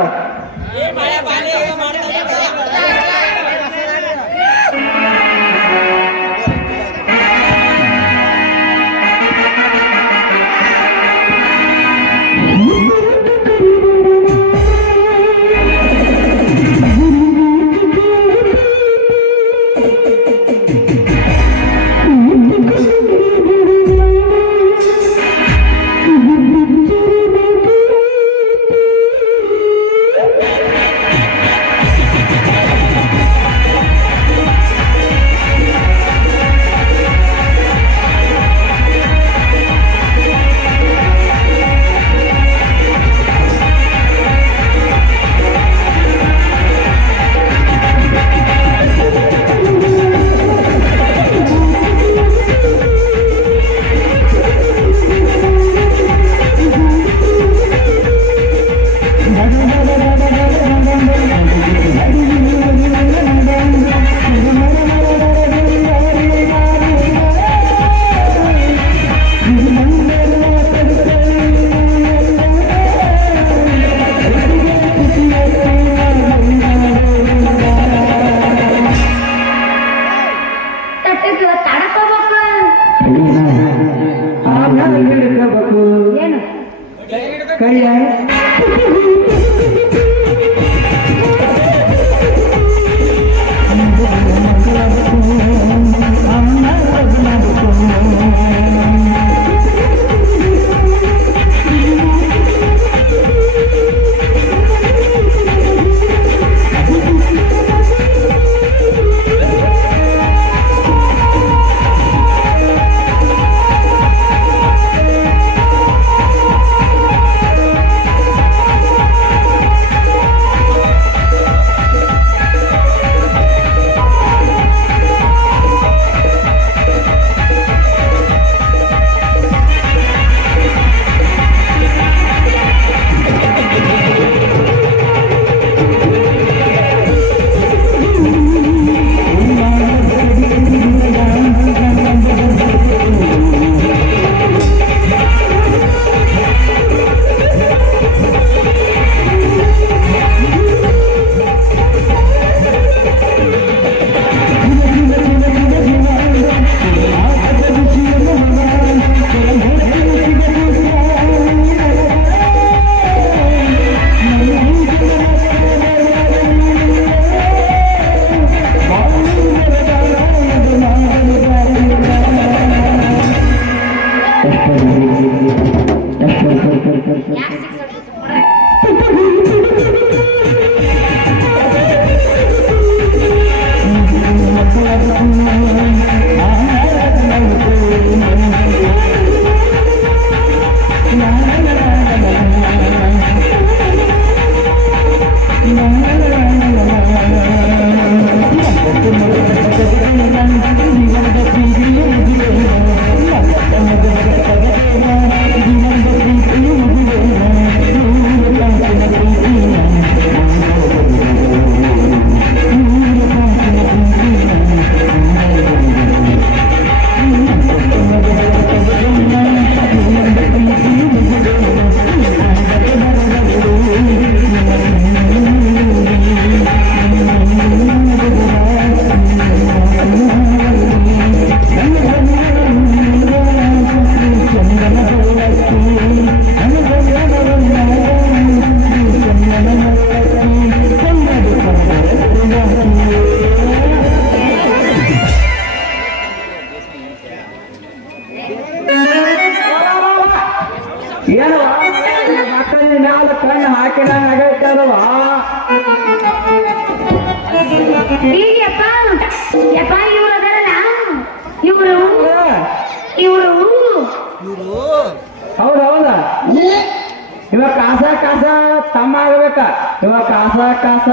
ಹಾಕಬೇಕ. ಇವ ಕಾಸ ಕಾಸ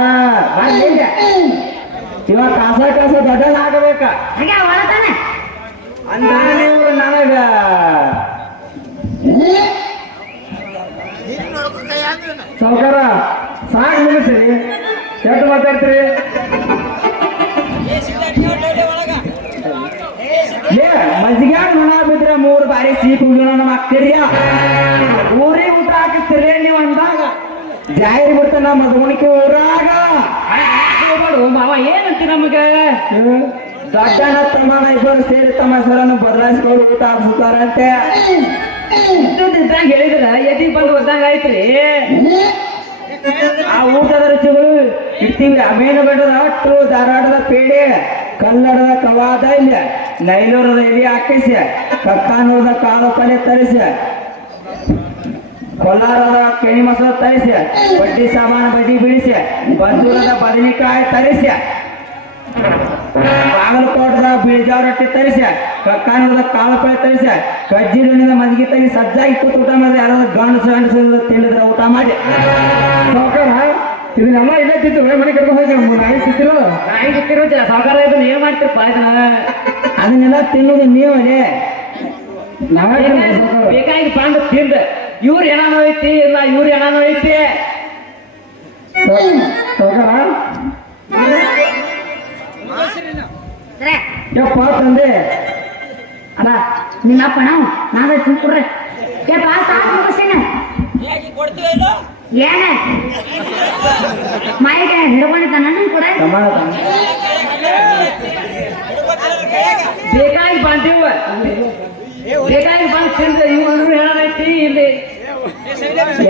ಬರ್ಲಿಲ್ಲ. ಇವ ಕಾಸ ಕಾಸ ದೊಡ್ಡದ ಹಾಕಬೇಕ. ಹಾಗೆ ಒಳತಾನ ಅಂದ್ರ ನೀವು ನನಗ ಸಾವುಕಾರ ಸಾಕು ಮುಗಿಸ್ರಿ. ಎಷ್ಟು ಮಾತಾಡ್ತೀರಿ? ಮಜ್ಜಿಗ್ಯಾಗ ನೊಣ ಬಿದ್ರೆ 3 ಬಾರಿ ಸೀಟ್ ಉಗಿಯೋಣ ನಮ್ಮ ಅಕ್ಕರಿಯ ಊರಿಗೆ ಊಟ ಹಾಕಿಸ್ತೀರಿ ನೀವು ಅಂದಾಗ ಜಾಹಿರ್ ಬಿಡ್ತಾನ ಮಧುಮಣಿಕೆ ಊರಾಗ ಮಾವ ಏನಂತಿ ನಮಗೆ ದೊಡ್ಡನ ತಮ್ಮನ ಇಬ್ಬರು ಸೇರಿ ತಮ್ಮ ಹೆಸರನ್ನು ಬದಲಾಯಿಸ್ಕೊಂಡು ಊಟ ಹಾಕ್ಸುತ್ತಾರಂತೆ. ಇದ್ದಂಗ ಹೇಳಿದ್ರ ಎದಿಗೆ ಬಂದು ಒದ್ದಂಗ ಆಯ್ತ್ರಿ. ಆ ಊಟದ ರುಚಿಗಳು ಇರ್ತೀವಿ. ಅಮೇನು ಬೆಟ್ಟದ ಅಟ್ಟು, ಧಾರವಾಡದ ಪೇಡೆ, ಕನ್ನಡದ ಕವಾದ ಇಲ್ಲ, ನೈಲೂರದ ಎಲೆ ಹಾಕಿಸಿ, ಕಕ್ಕಾನೂರದ ಕಾಳು ಪಲ್ಯ ತರಿಸಿ, ಕೊಲ್ಲಾರದ ಕೆಣಿ ಮಸಾಲ ತರಿಸಿ, ಬಡ್ಡಿ ಸಾಮಾನು ಬಡ್ಡಿ ಬಿಡಿಸಿ, ಬಂದೂರದ ಬದನೆಕಾಯಿ ತರಿಸಿ, ಬಾಗಲಕೋಟದ ಬೀಜಾವ ರೊಟ್ಟಿ ತರಿಸಿ, ಕಕ್ಕಾನೂರದ ಕಾಳು ಪಲ್ಯ ತರಿಸಿ, ಕಜ್ಜಿಲಿನಿಂದ ಮಜ್ಜಿಗೆ ತೆಗಿ ಸಜ್ಜಾಗಿ ಕೂತು ಊಟ ಮಾಡಿದ್ರೆ ಯಾರಾದ್ರೂ ಗಂಡಸು ತಿಂಡಿದ್ರೆ ಊಟ ಮಾಡಿ. ಇದನ್ನೆಲ್ಲ ಇಲ್ಲೇ ತಿಂತು ಮನೆ ಕರ್ಕೊಂಡು ಹೋಗಿ ನಾಯಿ ತಿಂತಿರೋ ನಾಯಿ ಸಿಕ್ಕಿರೋ ಸಾವುಕಾರ ಇದನ್ನ ಏನ್ ಮಾಡ್ತಿರಪ್ಪ ಇದನ್ನ ಅದನ್ನೆಲ್ಲ ತಿನ್ನೋದು ನೀವೇ. ಬೇಕಾಗಿ ಪಾಂಡ ತಿಂದ ಇವ್ರು ಏನಾನೋ ಐತಿ ಇಲ್ಲ ಇವ್ರು ಏನಾನೋ ಐತಿ. ಯಪ್ಪ ತಂದೆ ಅಲ್ಲ ನಿಮ್ಮಪ್ಪ ನಾವು ನಾವೇ ತಿನ್ಕೊಡ್ರಿ. ಯಪ್ಪ ಸಾಕು ಮುಗಿಸಿನ ಏನ ಮಾಯಿಗೆ ಹಿಡ್ಕೊಂಡಿದ್ದ ನನ್ನ ಕೂಡ ಬೇಕಾಗಿ ಬಂದಿವ ಬೇಕಾಗಿ ಬಂದು ತಿಂದ ಇವ್ರು ಹೇಳೈತಿ ಇಲ್ಲಿ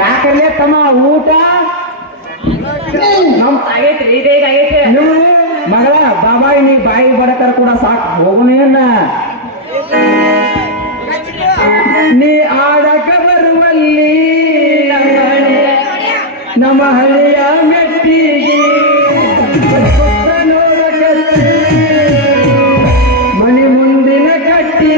ಯಾಕಂದ್ರೆ ತಮ್ಮ ಊಟ ನಮ್ ಆಗೈತ್ರಿ ಈಗ ಆಗೈತೆ. ನೀವು ಮಗಳ ಬಾಬಾಯಿ ನೀ ಬಾಯಿ ಬಡಕರ್ ಕೂಡ ಸಾಕು ಹೋಗುನೇನ. ನೀ ಆಡಕ ಬರುವಲ್ಲಿ ನಮ್ಮ ಹಳ್ಳಿಯ ಮೆಟ್ಟಿಗೆ ಮನೆ ಮುಂದಿನ ಕಟ್ಟಿ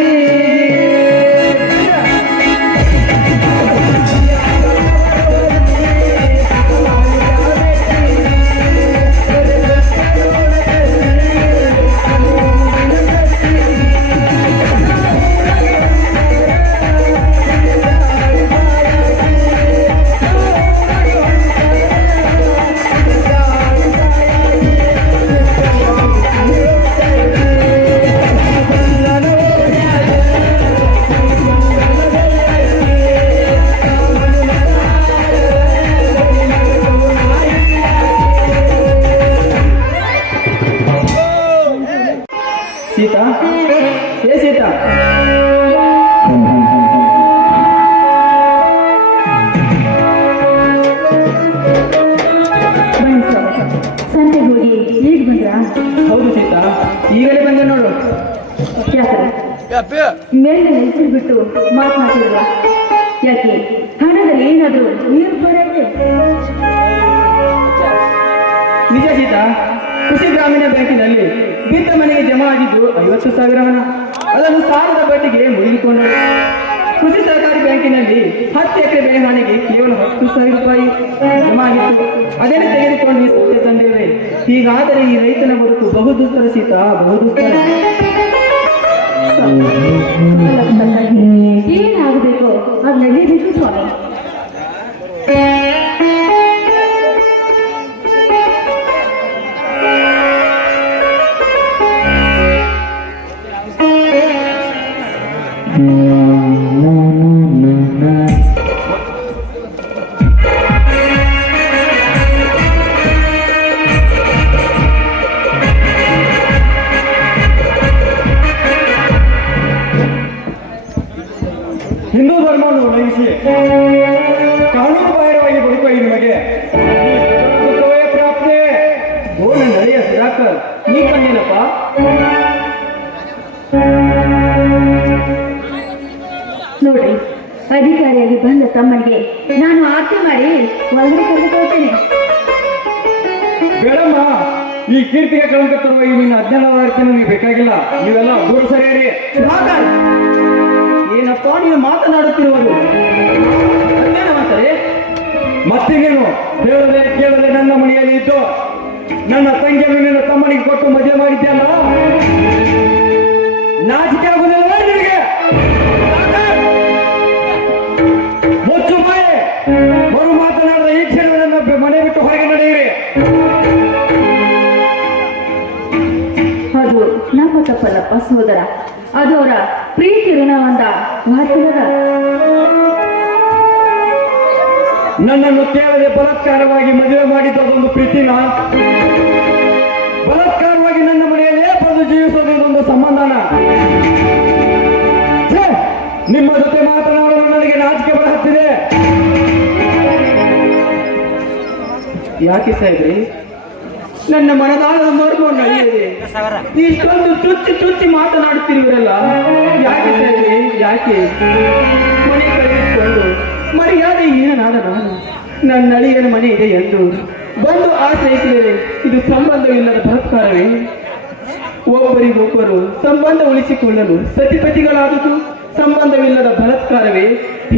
ಸೀತಾ ಏ ಸೀತಾ ಸಂತೆಗೆ ಹೋಗಿ ಈಗ ಬಂದ್ರ? ಹೌದು ಸೀತಾ ಈಗಲೇ ಬಂದೆ ನೋಡು. ಯಾಕೆ ಮೇಲೆ ಹೆಸರು ಬಿಟ್ಟು ಮಾತನಾಡಿದ್ರ? ಯಾಕೆ ಹಣದಲ್ಲಿ ಏನಾದ್ರು ನೀರು ಬರೈತೆ? ನಿಜ ಸೀತಾ, ಕೃಷಿ ಗ್ರಾಮೀಣ ಬ್ಯಾಂಕಿನಲ್ಲಿ ಬಿದ್ದ ಮನೆಗೆ ಜಮಾ ಆಗಿದ್ದು 50,000 ಹಣ. ಅದನ್ನು ಸಾಲದ ಬಡ್ಡಿಗೆ ಮುಗಿದುಕೊಂಡು ಕೃಷಿ ಸಹಕಾರಿ ಬ್ಯಾಂಕಿನಲ್ಲಿ 10 ಎಕರೆ ಬೆಳೆ ಹಾನಿಗೆ ಕೇವಲ 10,000 ರೂಪಾಯಿ ಜಮಾ ಆಗಿತ್ತು. ಅದನ್ನು ತೆಗೆದುಕೊಂಡು ಈ ಸತ್ಯ ತಂದಿವೆ. ಹೀಗಾದರೆ ಈ ರೈತನ ಬದುಕು ಬಹುದುಸ್ತರ ಸೀತಾ, ಬಹುದುಸ್ತರ. ಏನಾಗಬೇಕು ಅದು ನಡೀಬೇಕು ಸ್ವಾಮಿ. ಹಿಂದೂ ಧರ್ಮವನ್ನು ಉಲ್ಲಂಘಿಸಿ ಕಾನೂನು ಬಾಹಿರವಾಗಿ ಬದುಕುವ ಈ ನಿಮಗೆ ದುಃಖವೇ ಪ್ರಾಪ್ತಿ. ಓ ನನ್ನ ನಡೆಯ ಸುಧಾಕರ್, ನೀ ಕಂಡಿಲ್ಲಪ್ಪ. ನೋಡ್ರಿ, ಅಧಿಕಾರಿಯಾಗಿ ಬಂದ ತಮ್ಮನಿಗೆ ನಾನು ಆರ್ತಿ ಮಾಡಿ ಒಳಗಡೆ ಕರೆದುಕೊಳ್ತೇನೆ. ಬೇಡಮ್ಮ, ಈ ಕೀರ್ತಿಗೆ ಕಳಂಕ ತರುವ ಈ ನಿನ್ನ ಅಜ್ಞಾನವಾರ್ತೆ ನನಗೆ ಬೇಕಾಗಿಲ್ಲ. ನೀವೆಲ್ಲ ದೂರ ಸರಿಯರಿ. ಸುಧಾಕರ್, ಏನಪ್ಪ ನೀವು ಮಾತನಾಡುತ್ತಿರುವುದು? ಅದೇನ ಮಾತಾರೆ? ಮತ್ತಿಗೇನು ಹೇಳದೆ ಕೇಳದೆ ನನ್ನ ಮನೆಯಲ್ಲಿ ಇದ್ದು ನನ್ನ ತಂಗಿಯನ್ನು ನಿನ್ನ ತಮ್ಮನಿಗೆ ಕೊಟ್ಟು ಮದುವೆ ಮಾಡಿದ್ಯಲ್ಲ, ನಾಚಿಕೆ ಆಗುದಿಲ್ಲ ನಿನಗೆ? ಮುಚ್ಚು ಬಾಯೆ, ಮರು ಮಾತನಾಡಿದ ಈ ಕ್ಷಣ ನನ್ನ ಮನೆ ಬಿಟ್ಟು ಹೊರಗೆ ನಡೆಯಿರಿ. ಅದು ನಮ್ಮ ತಪ್ಪಲ್ಲಪ್ಪ ಸೋದರ, ಅದು ಅವರ ಪ್ರೀತಿ ಋಣವಂತ ಮಾತಿನದ. ನನ್ನನ್ನು ಕೇಳದೆ ಬಲಾತ್ಕಾರವಾಗಿ ಮದುವೆ ಮಾಡಿದ್ದೊಂದು ಪ್ರೀತಿನ, ಬಲಾತ್ಕಾರವಾಗಿ ನನ್ನ ಮನೆಯಲ್ಲೇ ಬಂದು ಜೀವಿಸೋದು ಇದೊಂದು ಸಂಬಂಧನ? ಛೇ, ನಿಮ್ಮ ಜೊತೆ ಮಾತನಾಡಲು ನನಗೆ ನಾಚಿಕೆ ಬರಹತ್ತಿದೆ. ಯಾಕೆ ಸಾಹೇಬ್ರಿ ನನ್ನ ಮನದಾಳದ ಮರ್ಮ ನಡೆಯಿದೆ? ಇಷ್ಟೊಂದು ಚುಚ್ಚಿ ಚುಚ್ಚಿ ಮಾತನಾಡುತ್ತಿರುವಿರಲ್ಲ, ಯಾಕೆ ಸಾಹೇಬ್ರಿ ಯಾಕೆ? ಮನೆ ಕಳೆದುಕೊಂಡು ಮರ್ಯಾದೆ ಏನಾದ ನಾನು ನನ್ನ ಅಳಿಯನ ಮನೆ ಇದೆ ಎಂದು ಬಂದು ಆಶ್ರಯಿಸಿದರೆ ಇದು ಸಂಬಂಧವಿಲ್ಲದ ಬಲಾತ್ಕಾರವೇ? ಒಬ್ಬರಿಗೊಬ್ಬರು ಸಂಬಂಧ ಉಳಿಸಿಕೊಳ್ಳಲು ಸತಿಪತಿಗಳಾದುದು ಸಂಬಂಧವಿಲ್ಲದ ಬಲಾತ್ಕಾರವೇ?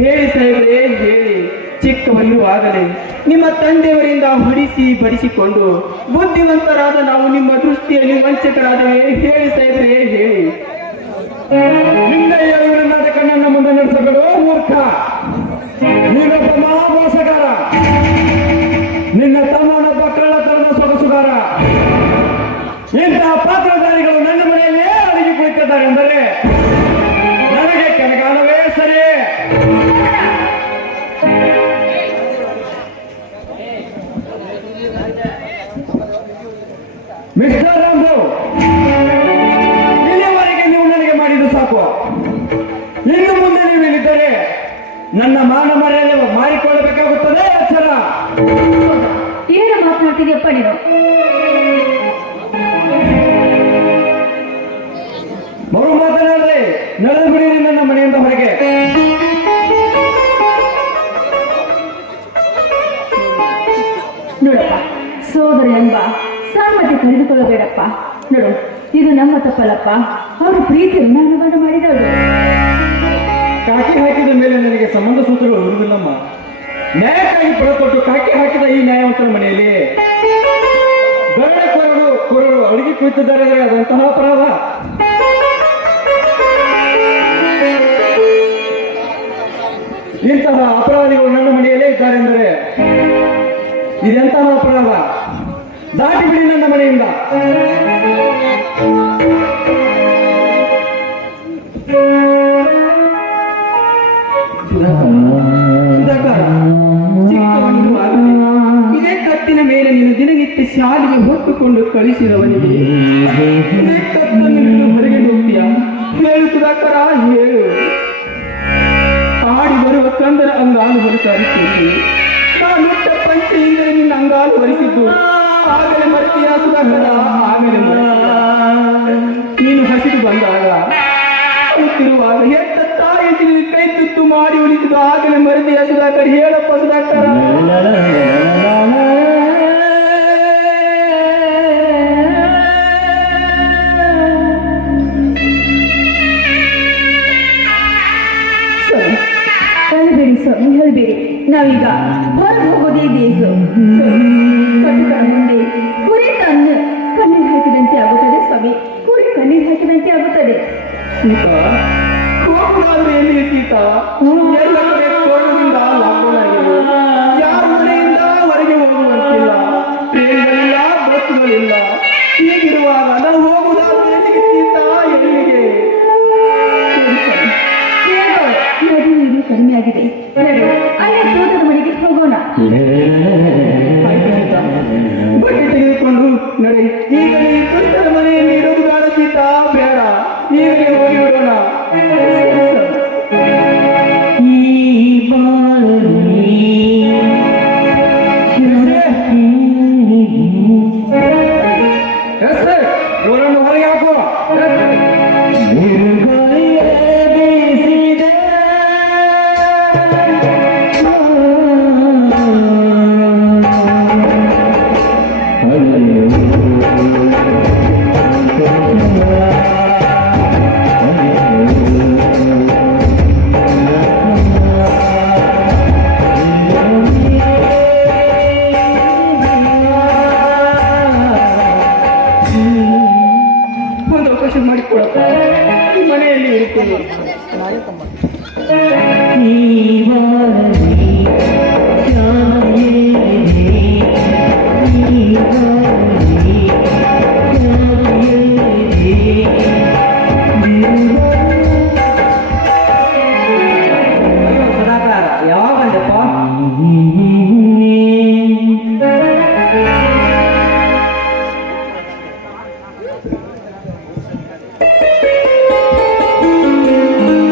ಹೇಳಿ ಸಾಹೇಬ್ರೇ ಹೇಳಿ. ಚಿಕ್ಕವರಿರುವಾಗಲೇ ನಿಮ್ಮ ತಂದೆಯವರಿಂದ ಹೊಡಿಸಿ ಬಡಿಸಿಕೊಂಡು ಬುದ್ಧಿವಂತರಾದ ನಾವು ನಿಮ್ಮ ದೃಷ್ಟಿಯಲ್ಲಿ ವಂಚಕರಾದವೇ? ಹೇಳಿ ಸಾಹೇಬ್ರೇ ಹೇಳಿ. ನಿನ್ನ ನಾಟಕ ನನ್ನ ಮುಂದೆ ನಡೆಸಬೇಡ ಮೂರ್ಖ. ನೀನೊಬ್ಬ ಮಹಾಮೋಸಗಾರ, ನಿನ್ನ ತಮ್ಮನೊಬ್ಬ ಕಳ್ಳತನದ ಸೊಗಸುಗಾರ. ಇಂತಹ ಪಾತ್ರಧಾರಿಗಳು ನನ್ನ ಮನೆಯಲ್ಲೇ ಅಡಿಗೆ ಕುಳಿತಿದ್ದಾರೆ ಎಂದರೆ ನನಗೆ ಕೆನಗಾಲವೇ ಸರಿ. ಮಿಸ್ಟರ್ ರಾಮು, ಇಲ್ಲಿವರೆಗೆ ನೀವು ನನಗೆ ಮಾಡಿದ್ದು ಸಾಕು. ಇನ್ನು ಮುಂದೆ ನೀವು ಇಲ್ಲಿದ್ದರೆ ನನ್ನ ಮಾನ ಮರ್ಯಾದೆ ಮಾಡಿಕೊಳ್ಳಬೇಕಾಗುತ್ತದೆ. ಎಚ್ಚರ. ಏನು ಮಾತನಾಡ್ತಿದ್ಯಪ್ಪ ನೀನು? ಮರು ಮಾತನಾಡದೆ ನಡೆದು ಬಿಡಿರಿ ನನ್ನ ಮನೆಯಿಂದ ಹೊರಗೆ. ನೋಡಪ್ಪ, ಸೋದರ ಎಂಬ ಸಾಮರ್ಥ್ಯ ಕಳೆದುಕೊಳ್ಳಬೇಡಪ್ಪ. ನೋಡು, ಇದು ನಮ್ಮ ತಪ್ಪಲ್ಲಪ್ಪ, ಅವರು ಪ್ರೀತಿ ಋಣಾನುಬಂಧ ಮಾಡಿದವರು. ಕಾಕಿ ಹಾಕಿದ ಮೇಲೆ ನನಗೆ ಸಂಬಂಧ ಸೂತ್ರಗಳು ಇರುವುದಿಲ್ಲಮ್ಮ. ನ್ಯಾಯಕ್ಕಾಗಿ ಪಡಕೊಟ್ಟು ಕಾಕಿ ಹಾಕಿದ ಈ ನ್ಯಾಯವಂತರ ಮನೆಯಲ್ಲಿ ಗರಡ ಕೊರಡು ಅಡುಗೆ ಕುಳಿತಿದ್ದಾರೆ ಅಂದರೆ ಅದಂತಹ ಅಪರಾಧ. ಇಂತಹ ಅಪರಾಧಿಗಳು ನನ್ನ ಮನೆಯಲ್ಲೇ ಇದ್ದಾರೆ ಎಂದರೆ ಇದೆಂತಹ ಅಪರಾಧ? ದಾಟಿ ಬಿಡಿ ನನ್ನ ಮನೆಯಿಂದ. ಸುಧಾಕರ, ಚಿಕ್ಕವನಿರುವಾಗಲೇ ಇದೇ ಕತ್ತಿನ ಮೇಲೆ ನೀನು ದಿನನಿತ್ಯ ಶಾಲೆಗೆ ಹೊತ್ತುಕೊಂಡು ಕಳಿಸಿದವನಿಗೆ ಇದೇ ಕತ್ತನ್ನು ಹೊರಗೆ ಹೋಗ್ತೀಯ? ಹೇಳು ಸುಧಾಕರ, ಹೇಳು. ಆಡಿ ಬರುವ ಕಂದರ ಅಂಗಾಲು ಹೊರಸಾರಿಸಿದ್ದು ನಾನುಟ್ಟ ಪಂಚೆಯಿಂದ ನಿನ್ನ ಅಂಗಾಲು ಹೊರಿಸಿದ್ದು ಆಗಲೇ ಮರೆತೀಯ ಸುಧಾಕರ, ಆಗಲೇ ನೀನು ಹಸಿದು ಬಂದಾಗ ಕೂತಿರುವಾಗ ಹೆತ್ತ ತಾಯಿ ಕೈ ತುತ್ತು ಮಾಡಿ ಉಳಿಸಿದ್ದು ಆಗಲೇ ಮರೆತೀಯ ಸುಧಾಕರ್? ಹೇಳಪ್ಪ ಸುಧಾಕರ. ಹೇಳ್ಬೇಡಿ ಸ್ವಾಮಿ, ಹೇಳ್ಬೇಡಿ. ನಾವೀಗ ಹೊರಗೆ ಹೋಗೋದೇ ದೇಶು. ಕಟುಕರ ಮುಂದೆ ಕುರಿ ತನ್ನ ಕಣ್ಣೀರು ಹಾಕಿದಂತೆ ಆಗುತ್ತದೆ ಸ್ವಾಮಿ, ಕುರಿ ಕಣ್ಣೀರು ಹಾಕಿದಂತೆ ಆಗುತ್ತದೆ. ಸೀತಾ, ಹೋಗುವುದಾದ್ರೆ ಎಲ್ಲಿ ಸೀತಾ? ಎಲ್ಲ ಕಡೆ ಕೋಣದಿಂದ ಲಾಕ್ಡೌನ್. ಯಾರ ಮನೆಯಿಂದ ಹೊರಗೆ ಹೋಗುವಂತಿಲ್ಲ, ಟ್ರೈನ್ಗಳಿಲ್ಲ, ಬಸ್ಗಳಿಲ್ಲ. ಹೀಗಿರುವಾಗ ನಾವು ಹೋಗುವುದಾದ್ರೆ ಎಲ್ಲಿಗೆ ಸೀತಾ, ಎಲ್ಲಿಗೆ? ನದಿ ನೀರು ಕಡಿಮೆ ಆಗಿದೆ, ಅಲ್ಲೇ ತೋಟದ ಮನೆಗೆ ಹೋಗೋಣ. ಬಟ್ಟೆ ತೆಗೆದುಕೊಂಡು ನಡೆ. ಈಗಲೇ ತೋಟದ ಮನೆಯಲ್ಲಿ ಇರೋದು ಬೇಡ ಸೀತಾ, ಬೇಡ. ಈಗಲೇ ಹೋಗಿ ಬಿಡೋಣ. ಇವರನ್ನು ಹೊರಗೆ ಹಾಕುವ. Hallelujah. ಐತಿ. ಸುಧಾಕರ್ ಯಾವಾಗ ಬಂದಪ್ಪ?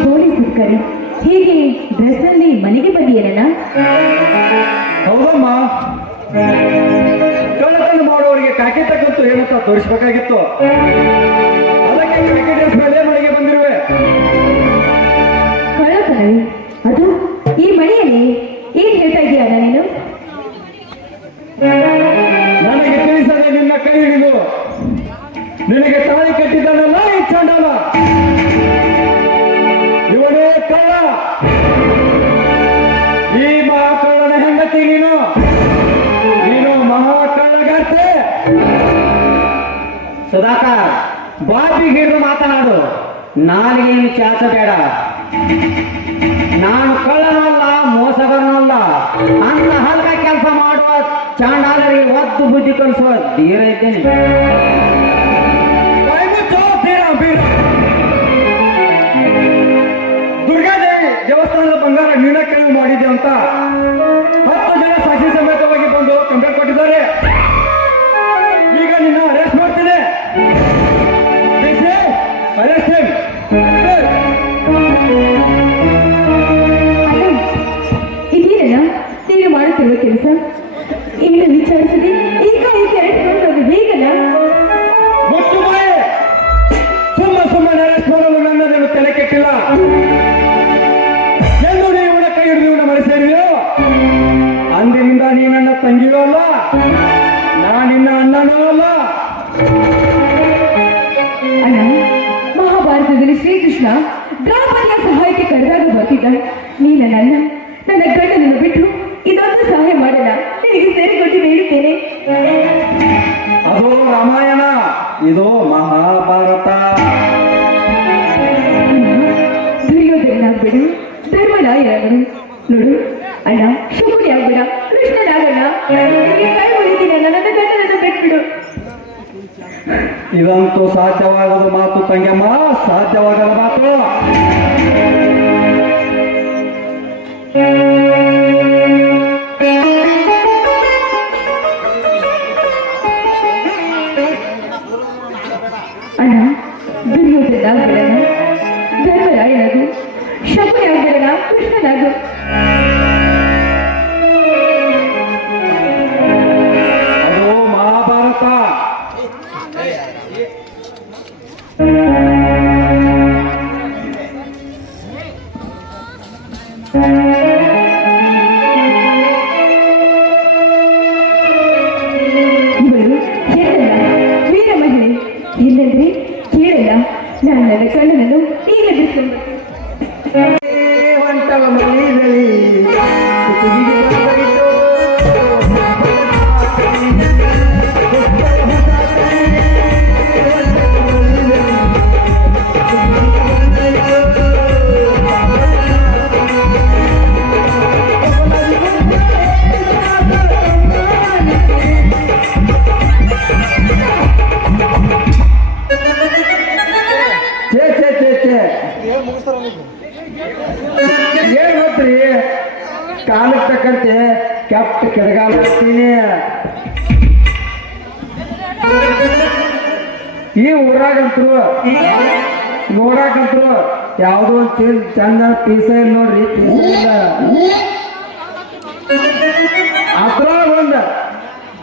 ಪೊಲೀಸರು ಹೀಗೆ ಡ್ರೆಸ್ ಅಲ್ಲಿ ಮನೆಗೆ ಬಂದಿಯಲ್ಲ? ಹೌದಮ್ಮ, ಕಳ್ಳತನ ಮಾಡುವವರಿಗೆ ಕಾಕಿ ತಕ್ಕಂತೂ ಏನಂತ ತೋರಿಸ್ಬೇಕಾಗಿತ್ತು. ಅದಕ್ಕೆ ಕಾಕಿ ಡ್ರೆಸ್ ಮೇಲೆ ಮನೆಗೆ ಬಂದಿರುವೆ. ಕಳ್ಳತನವೇ? ಅದು ಈ ಮನೆಯಲ್ಲಿ ಏನ್ ಹೇಳ್ತಾ ಇದೀಯ ನೀನು? ನನಗೆ ತಿಳಿಸದೆ ನಿನ್ನ ಕೈ ಹಿಡಿದು ನಿನಗೆ ತಾಳಿ ಕಟ್ಟಿದ್ದಾನಲ್ಲ ಈ ಚಂಡಾಲ, ಇವನೇ ಕಳ್ಳ. ಈ ಮಹಾಕಳ್ಳನ ಹೆಂಡತಿ ನೀನು ಮಹಾಕಳ್ಳಗಾರ್ತೆ. ಸುಧಾಕರ್ ಬಾಬಿ ಹಿಡಿದು ಮಾತನಾಡು, ನಾಲಿಗೆಯನ್ನು ಚಾಚಬೇಡ. ನಾನು ಕಳ್ಳನಲ್ಲ, ಮೋಸಗಾರನಲ್ಲ. ಅಂತ ಹಲ್ಕ ಕೆಲಸ ಮಾಡುವ ಚಾಂಡಾಲರಿಗೆ ಒದ್ದು ಬುದ್ಧಿ ಕಲಿಸುವ ಧೀರ ಇದ್ದೇನೆ. ಬಾಯಿ ಮುಚ್ಚು, ಬೀರ. ದುರ್ಗಾದೇವಿ ದೇವಸ್ಥಾನದ ಬಂಗಾರ ನೀನ ಕೈವು ಮಾಡಿದೆ ಅಂತ 10 ಜನ ಸಾಕ್ಷಿ ಸಮೇತವಾಗಿ ಬಂದು ಕಂಪ್ಲೇಂಟ್ ಕೊಟ್ಟಿದ್ದಾರೆ. ಈಗ ನಿನ್ನ ಅರೆಸ್ಟ್ ಮಾಡ್ತೇನೆ. ಅರೆಸ್ಟ್ ಇದೇನಲ್ಲ ನೀನು ಮಾಡುತ್ತಿರುವ ಕೆಲಸ? ಏನು ವಿಚಾರಿಸದೆ ಏಕಾಏಕಿ ಅರೆಸ್ಟ್ ಹೇಗಲ್ಲ? ಮುಚ್ಚು ಬಾಯಿ. ಸುಮ್ಮನೆ ಅರೆಸ್ಟ್ ಮಾಡಲು ನನ್ನದೇನು ತಲೆ ಕೆಟ್ಟಿಲ್ಲ. ಎಂದು ನೀವು ಇವನ ಕೈ ಹಿಡಿದು ಇವನ ಮನೆ ಸೇರಿದೆಯೋ ಅಂದಿನಿಂದ ನೀ ನನ್ನ ತಂಗಿಯೂ ಅಲ್ಲ, ನಾನಿನ್ನ ಅಣ್ಣನೂ ಅಲ್ಲ. ಅಣ್ಣ, ಮಹಾಭಾರತದಲ್ಲಿ ಶ್ರೀಕೃಷ್ಣ ದ್ರೌಪದಿಯ ಸಹಾಯಕ್ಕೆ ಕರೆದಾಗ ಬರ್ತಿದ್ದ. ನೀನಲ್ಲ, ನನ್ನ ಗಂಡನನ್ನು ಬಿಟ್ಟು ಇದೊಂದು ಸಹಾಯ ಮಾಡಲ್ಲ, ನಿನಗೆ ಸೇರಿಕೊಟ್ಟು ಬೇಡುತ್ತೇನೆ. ಅದು ರಾಮಾಯಣ, ಇದು ಮಹಾಭಾರತ. ದುರ್ಯೋಧನಾಗ್ಬೇಡ, ಧರ್ಮರಾಯರಾಗರು. ನೋಡು ಅಣ್ಣ, ಶಕುನಿ ಆಗ್ಬೇಡ, ಕೃಷ್ಣನಾಗಲ್ಲ. ನಿನಗೆ ಕೈ ಮುಗಿತೀನಿ, ನನ್ನ ಗಂಡನನ್ನು ಬಿಟ್ಬಿಡು. ಇದಂತೂ ಸಾಧ್ಯವಾಗದ ಮಾತು ತಂಗಮ್ಮ, ಸಾಧ್ಯವಾಗದ ಮಾತು. ಅಣ್ಣ, ದುರ್ಯೋಧನಾಗ್ಬೇಡ, ಧರ್ಮರಾಯನಾಗು. ಶಕುನಿ ಆಗ್ಬೇಡ, ಕೃಷ್ಣನಾಗು. ಅದು ಮಹಾಭಾರತ. ಇವರು ಹೆಣ್ಣಲ್ಲ, ವೀರ ಮಹಿಳೆ. ಇಲ್ಲಂದ್ರೆ ಕೇಳಲ್ಲ, ನಾನು ನನ್ನ ಕಣ್ಣನನ್ನು ಈಗಲೇ ಬಿಡಿಸ್ಕೊಂಡು ಹೊಂಟವ ಮನೆಯಲ್ಲಿ ಕುತ್ತಿಗೆಗೆ ಬಂದರಿತು. ಏನ್ ಗೊತ್ತ್ರಿ, ಕಾಲಕ್ಕೆ ತಕ್ಕಂತೆ ಕೆಟ್ಟ ಕೆಳಗಾಲ ಹಾಕ್ತೀನಿ. ಈ ಊರಾಗಂತರು ನೋಡಾಕಂತರು ಯಾವುದೋ ಒಂದು ಚಂದ ಪೀಸ ಇಲ್ಲ ನೋಡ್ರಿ, ಪೀಸ ಇಲ್ಲ. ಅದ್ರ ಒಂದ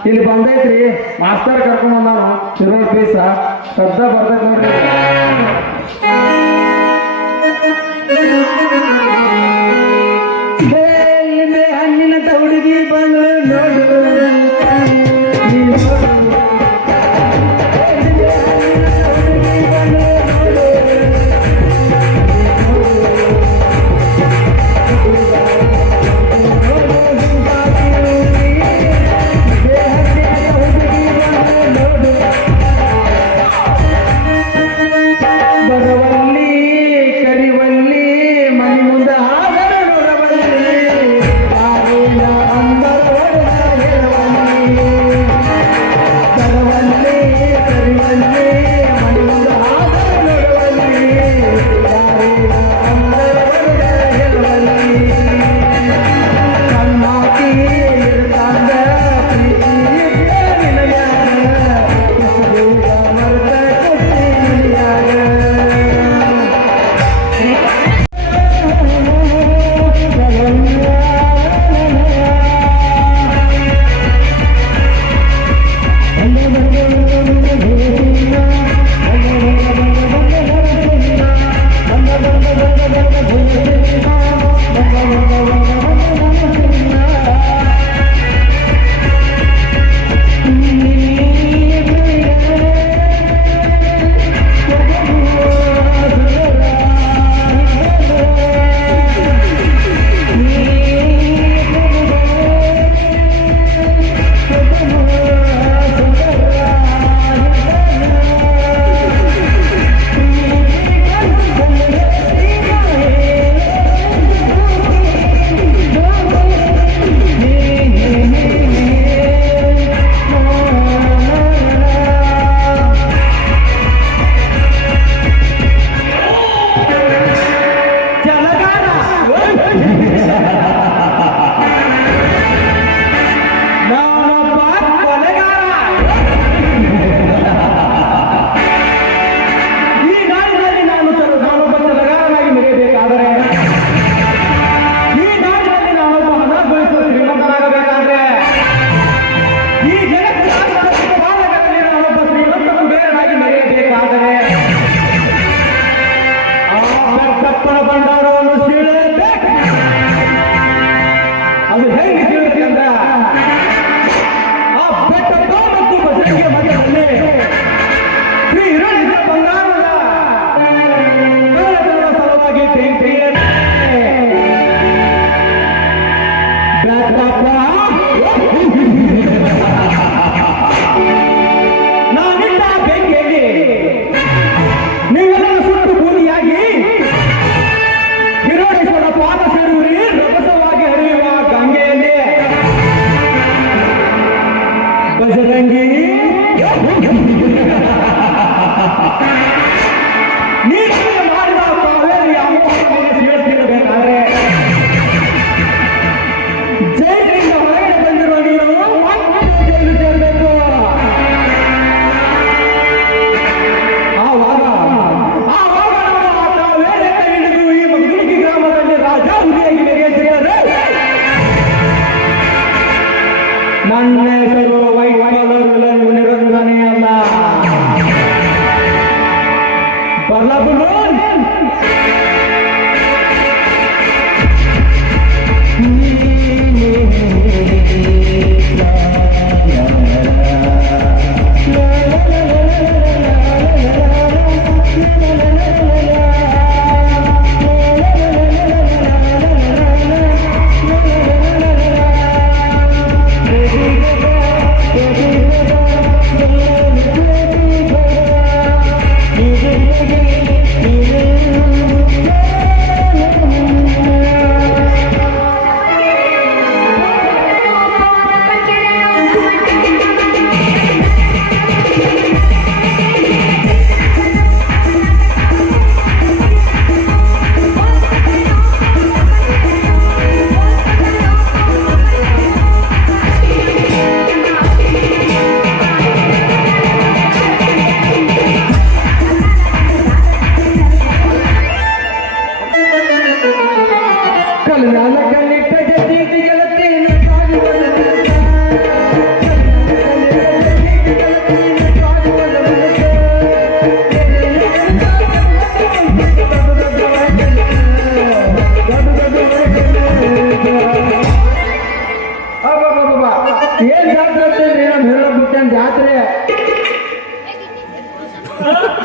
ಇಲ್ಲಿ ಬಂದೈತ್ರಿ, ಮಾಸ್ತರ್ ಕರ್ಕೊಂಡ್ ಬಂದಾನು ಶಿರೋಳ್ ಪೀಸ ಶಬ್ದ ಬರ್ತೈತ್ ನೋಡ್ರಿ. ಹಣ್ಣಿನ ಹುಡುಗಿ ಬಂದು ನೋಡು, ಬರವಲ್ಲಿ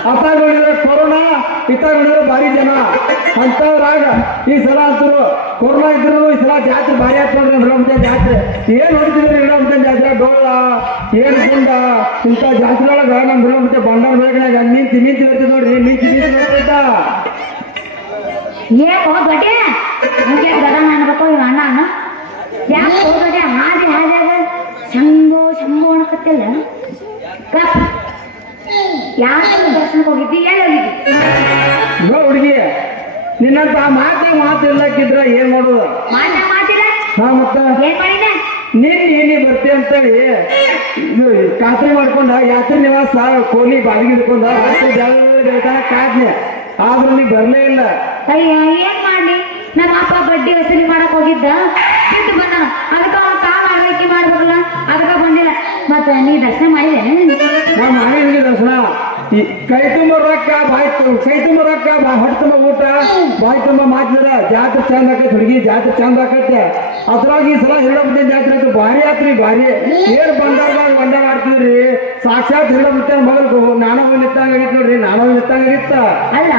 ಅತ್ತ ನೋಡಿದ್ರೆ ಕೊರೋನಾ, ಇತ್ತ ನೋಡಿದ್ರೆ ಭಾರಿ ಜನ ಅಂತವ್ರಾಗ ಈ ಸಲ ಅಂತರು ಕೊರೋನಾ ಇದ್ರು ಈ ಸಲ ಜಾತ್ರೆ ಭಾರಿ ಆಯ್ತು ನೋಡ್ರಿ ಬಿಡೋಮಂತ ಜಾತ್ರೆ. ಏನ್ ಹೊಡಿತಿದ್ರಿ ಬಿಡೋಮಂತ ಜಾತ್ರೆ, ಡೋಳ ಏನ್ ಗುಂಡ ಇಂಥ ಜಾತ್ರೆ ಒಳಗ ನಮ್ ಬಿಡೋಮಂತ ಬಂಡಾರ ಬೆಳಗ್ನಾಗ ನಿಂತು ಇರ್ತೀವಿ ನೋಡ್ರಿ, ನಿಂತು ನೋಡ್ತಿದ್ದ. ಏಕೋ ದೊಡ್ಡ ಮುಖ್ಯ ಗದ ಅನ್ಬೇಕು ಇವ ಅಣ್ಣ ಯಾಕೆ ಹೋಗೋದೆ ಹಾದಿ ಹಾದಿಯಾಗ ಶಂಭು ಶಂಭು ಅಣಕತ್ತಿಲ್ಲ ಕಪ್ ಯಾಕೆ ದರ್ಶನಕ್ಕೆ ಹೋಗಿದ್ದಿ, ಎಲ್ಲಿ ಹೋಗಿದ್ದಿ? ಹುಡುಗಿ ನಿನ್ನಂತ ಮಾತು ಇಲ್ಲಕ್ಕಿದ್ರ ಏನ್ ಮಾಡೋದು? ಮಾತಿಲ್ಲ ಹಾ ಮತ್ತ ಏನ್ ಮಾಡಿದೆ? ನೀನ್ ಬರ್ತಿ ಅಂತೇಳಿ ಇದು ಖಾತ್ರಿ ಮಾಡ್ಕೊಂಡ ಯಾತ್ರಿ ನಿವಾಸ ಕೋಲಿ ಬಾಡಿಗೆ ಹಿಡ್ಕೊಂಡ ಬೆಳ್ತಾನ ಕಾದ್ನೆ, ಆದ್ರೂ ನೀ ಬರ್ಲೇ ಇಲ್ಲ. ಅಯ್ಯ ಏನ್ ಮಾಡ್ಲಿ, ನಮ್ಮ ಅಪ್ಪ ಬಡ್ಡಿ ವಸೂಲಿ ಮಾಡಕ್ ಹೋಗಿದ್ದ, ಬಿಟ್ಟು ಬಂದ. ಅದಕ್ಕ ಅವ್ನ ಕಾಲ್ ಆರೈಕೆ ಮಾಡ್ಬೇಕಲ್ಲ, ಅದಕ್ಕ ಬಂದಿಲ್ಲ. ಮತ್ತ ನೀ ದರ್ಶನ ಮಾಡಿದೇನೆ? ನಾ ಮಾಡಿದ್ವಿ ದರ್ಶನ. ಈ ಕೈ ತುಂಬ ರೊಕ್ಕ ಕೈ ತುಂಬ ರೊಕ್ಕ ಹೊಟ್ಟೆ ತುಂಬ ಊಟ ಬಾಯಿ ತುಂಬ ಮಾತಿದ್ರ ಜಾತ್ರೆ ಚಂದ ಆಕೈತಿ ಹುಡುಗಿ, ಜಾತ್ರೆ ಚಂದ ಆಕೈತೆ. ಅದ್ರಾಗ ಈ ಸಲ ಹಿರಡಬುದ್ದಿ ಜಾತ್ರೆ ಆಯ್ತು, ಭಾರಿ ಆತ್ರಿ ಭಾರಿ. ಏನ್ ಬಂದಾಗ ಆಡ್ತಿದ್ರಿ, ಸಾಕ್ಷಾತ್ ಹಿರಡಬುದ್ದಿ ಮಗಲ್ಕು ನಾನ ನಿತ್ತಂಗಾಗಿತ್ತು ನೋಡ್ರಿ, ನಾನ ನಿತ್ತಂಗಾಗಿತ್ತ. ಅಲ್ಲ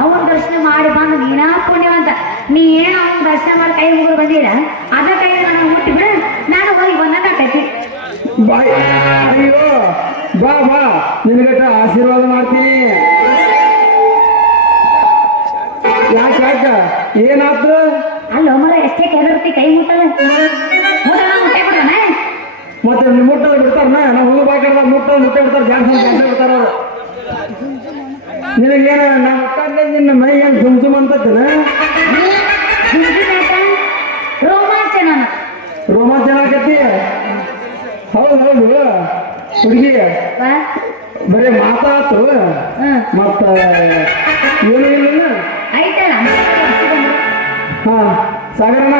ಅವನ ದರ್ಶನ ಮಾಡಿ ಬಂದು ನೀನಾ ಪುಣ್ಯವಂತ. ನೀ ಏನ್ ಅವನ ದರ್ಶನ ಮಾಡಿ ಕೈ ಮುಗಿದು ಬಂದಿಲ್ಲ, ಅದ ಕೈ ನಾನು ಹುಟ್ಟಿ ಬಿಡ, ನಾನು ಹೋಗಿ ಬಂದಾಗ ಆಕೈತಿ. ಬಾಯ್ ಅಯ್ಯೋ ಬಾ ನಿನಗಟ್ಟ ಆಶೀರ್ವಾದ ಮಾಡ್ತೀನಿ. ಯಾಕ ಏನಾತ್ರ? ಅಲ್ಲ ಮರ ಎಷ್ಟೇ ಕೆದರ್ತಿ ಕೈ ಮುಟ್ಟಲ್ಲ ಮುಟ್ಟೆ ಬಿಡ್ತಾನೆ. ಮತ್ತೆ ಮುಟ್ಟ ಬಿಡ್ತಾರನ, ನಾವು ಹೋಗಿ ಬಾಕಂದ್ರೆ ಮುಟ್ಟೆ ಬಿಡ್ತಾರೆ, ಜಾಸ್ತಿ ಬಿಡ್ತಾರ ಅವ್ರು. ನಿನಗೇನ ನಾವು ಒಟ್ಟಾಗ ನಿನ್ನ ಮೈ ಏನು ಜುಮ್ ಅಂತನ ರೋಮಾಂಚನ ಆಕತಿ. ಹೌದು ಹುಡುಗಿ ಬರೀ ಮಾತಾತು ಮತ್ತ ಏನು ಇಲ್ಲ. ಹಾ ಸಾಗರಣ್ಣ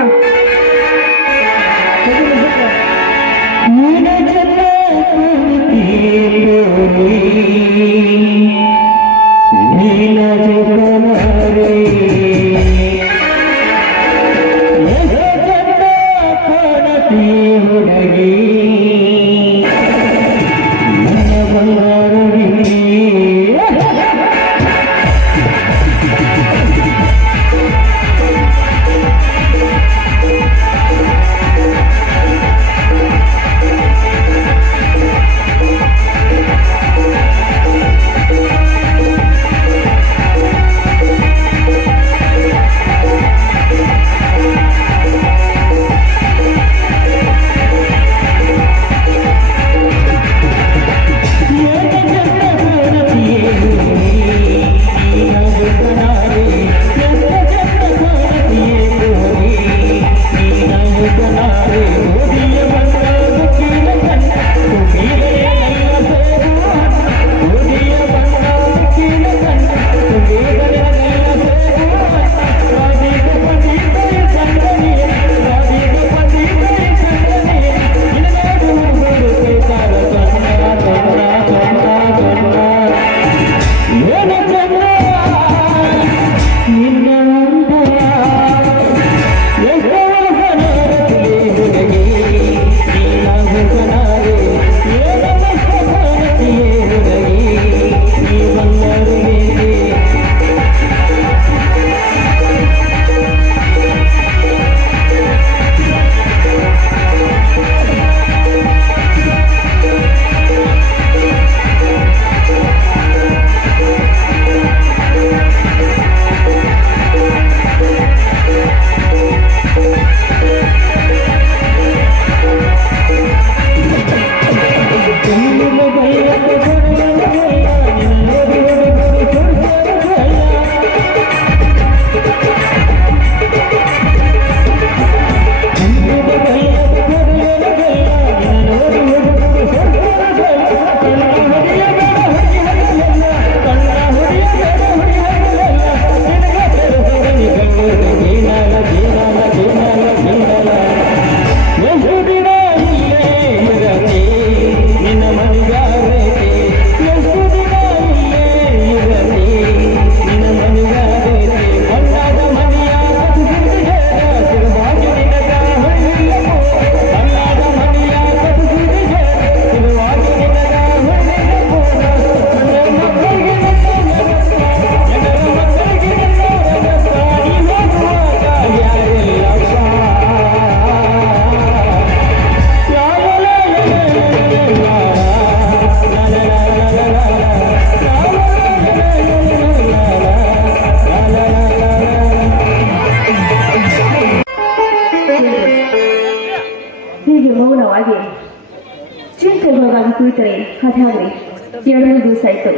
ದಿವಸ ಆಯ್ತು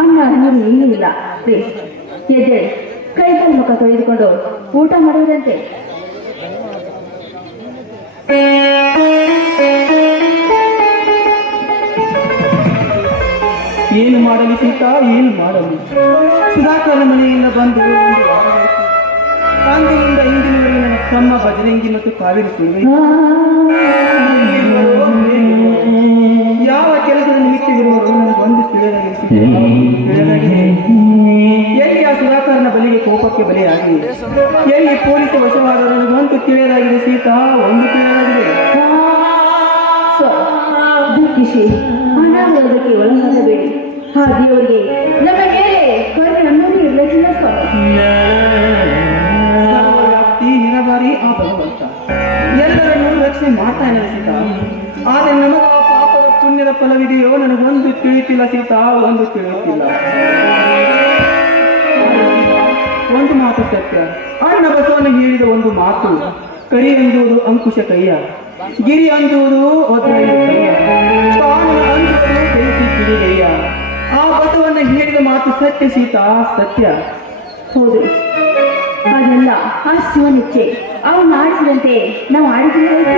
ಅನ್ನ ನೀರು ಏನೂ ಇಲ್ಲ ರೀ ಎದ್ದೇಳಿ ಕೈಕಾಲು ಮುಖ ತೊಳೆದುಕೊಂಡು ಊಟ ಮಾಡುವುದಂತೆ. ಏನು ಮಾಡಲಿ ಸೀತಾ, ಏನು ಮಾಡಲಿ? ಸುಧಾಕರನ ಮನೆಯಿಂದ ಬಂದು ಒಂದು ವಾರವಾಯಿತು. ಅಂದಿನಿಂದ ಇಂದಿನವರೆಗೆ ನನ್ನ ತಮ್ಮ ಭಜರಂಗಿ ಮತ್ತು ಕಾವೇರಿ ಸೇವೆ ಯಾವ ಕೆಲಸದ ನಿಮಿತ್ತವಿರುವರು ನನಗೆ ಒಂದು ತಿಳಿಯಲಾಗಿದೆ. ಎಲ್ಲಿ ಆ ಸುಧಾಕರನ ಬಲಿಗೆ ಕೋಪಕ್ಕೆ ಬಲಿಯಾಗಿ ಎಲ್ಲಿ ಪೊಲೀಸ್ ವಶವಾದರೂ ನನಗೊಂದು ತಿಳಿಯಲಾಗಿದೆ ಸೀತಾ, ಒಂದು ತಿಳಿಯಲಾಗಿದೆ. ದುಃಖಿಸಿ ಅನಾರೋಗ್ಯಕ್ಕೆ ಒಳಗಾಗಬೇಡಿ. ಆ ದೇವರಿಗೆ ನಮ್ಮ ಮೇಲೆ ಕರುಣೆ ಅನ್ನೋದು ಇರಲಿಲ್ಲ ಸ್ವಾಮಿ. ಸರ್ವವ್ಯಾಪ್ತಿ ನಿರಬಾರಿ ಆ ಭಗವಂತ ಎಲ್ಲರನ್ನೂ ರಕ್ಷಣೆ ಮಾಡ್ತಾನೆ ಸೀತಾ. ಆದರೆ ನಮಗ ಪಾಪದ ಪುಣ್ಯದ ಫಲವಿದೆಯೋ ನನಗೊಂದು ತಿಳಿಯುತ್ತಿಲ್ಲ ಸೀತಾ, ಒಂದು ತಿಳಿಯುತ್ತಿಲ್ಲ. ಒಂದು ಮಾತು ಸತ್ಯ, ಅಣ್ಣ ಬಸವನ ಹೇಳಿದ ಒಂದು ಮಾತು, ಕರಿ ಅಂಜುವುದು ಅಂಕುಶ ಕೈಯ, ಗಿರಿ ಅಂಜುವುದು ಒತ್ತಡದ ಕೈಯ, ಕಾನೂನು ಅಂಜುವುದು ಬೆಂಕಿ ಕಿಡಿಗೈಯ. ಆ ಬಸವನ್ನ ಹೇಳಿದ ಮಾತು ಸತ್ಯ ಸೀತಾ, ಸತ್ಯ. ಹೌದು, ಅದೆಲ್ಲ ಆ ಶಿವನಿಚ್ಛೆ. ಅವನು ಆಡಿಸಿದಂತೆ ನಾವು ಆಡಿದ್ರೆ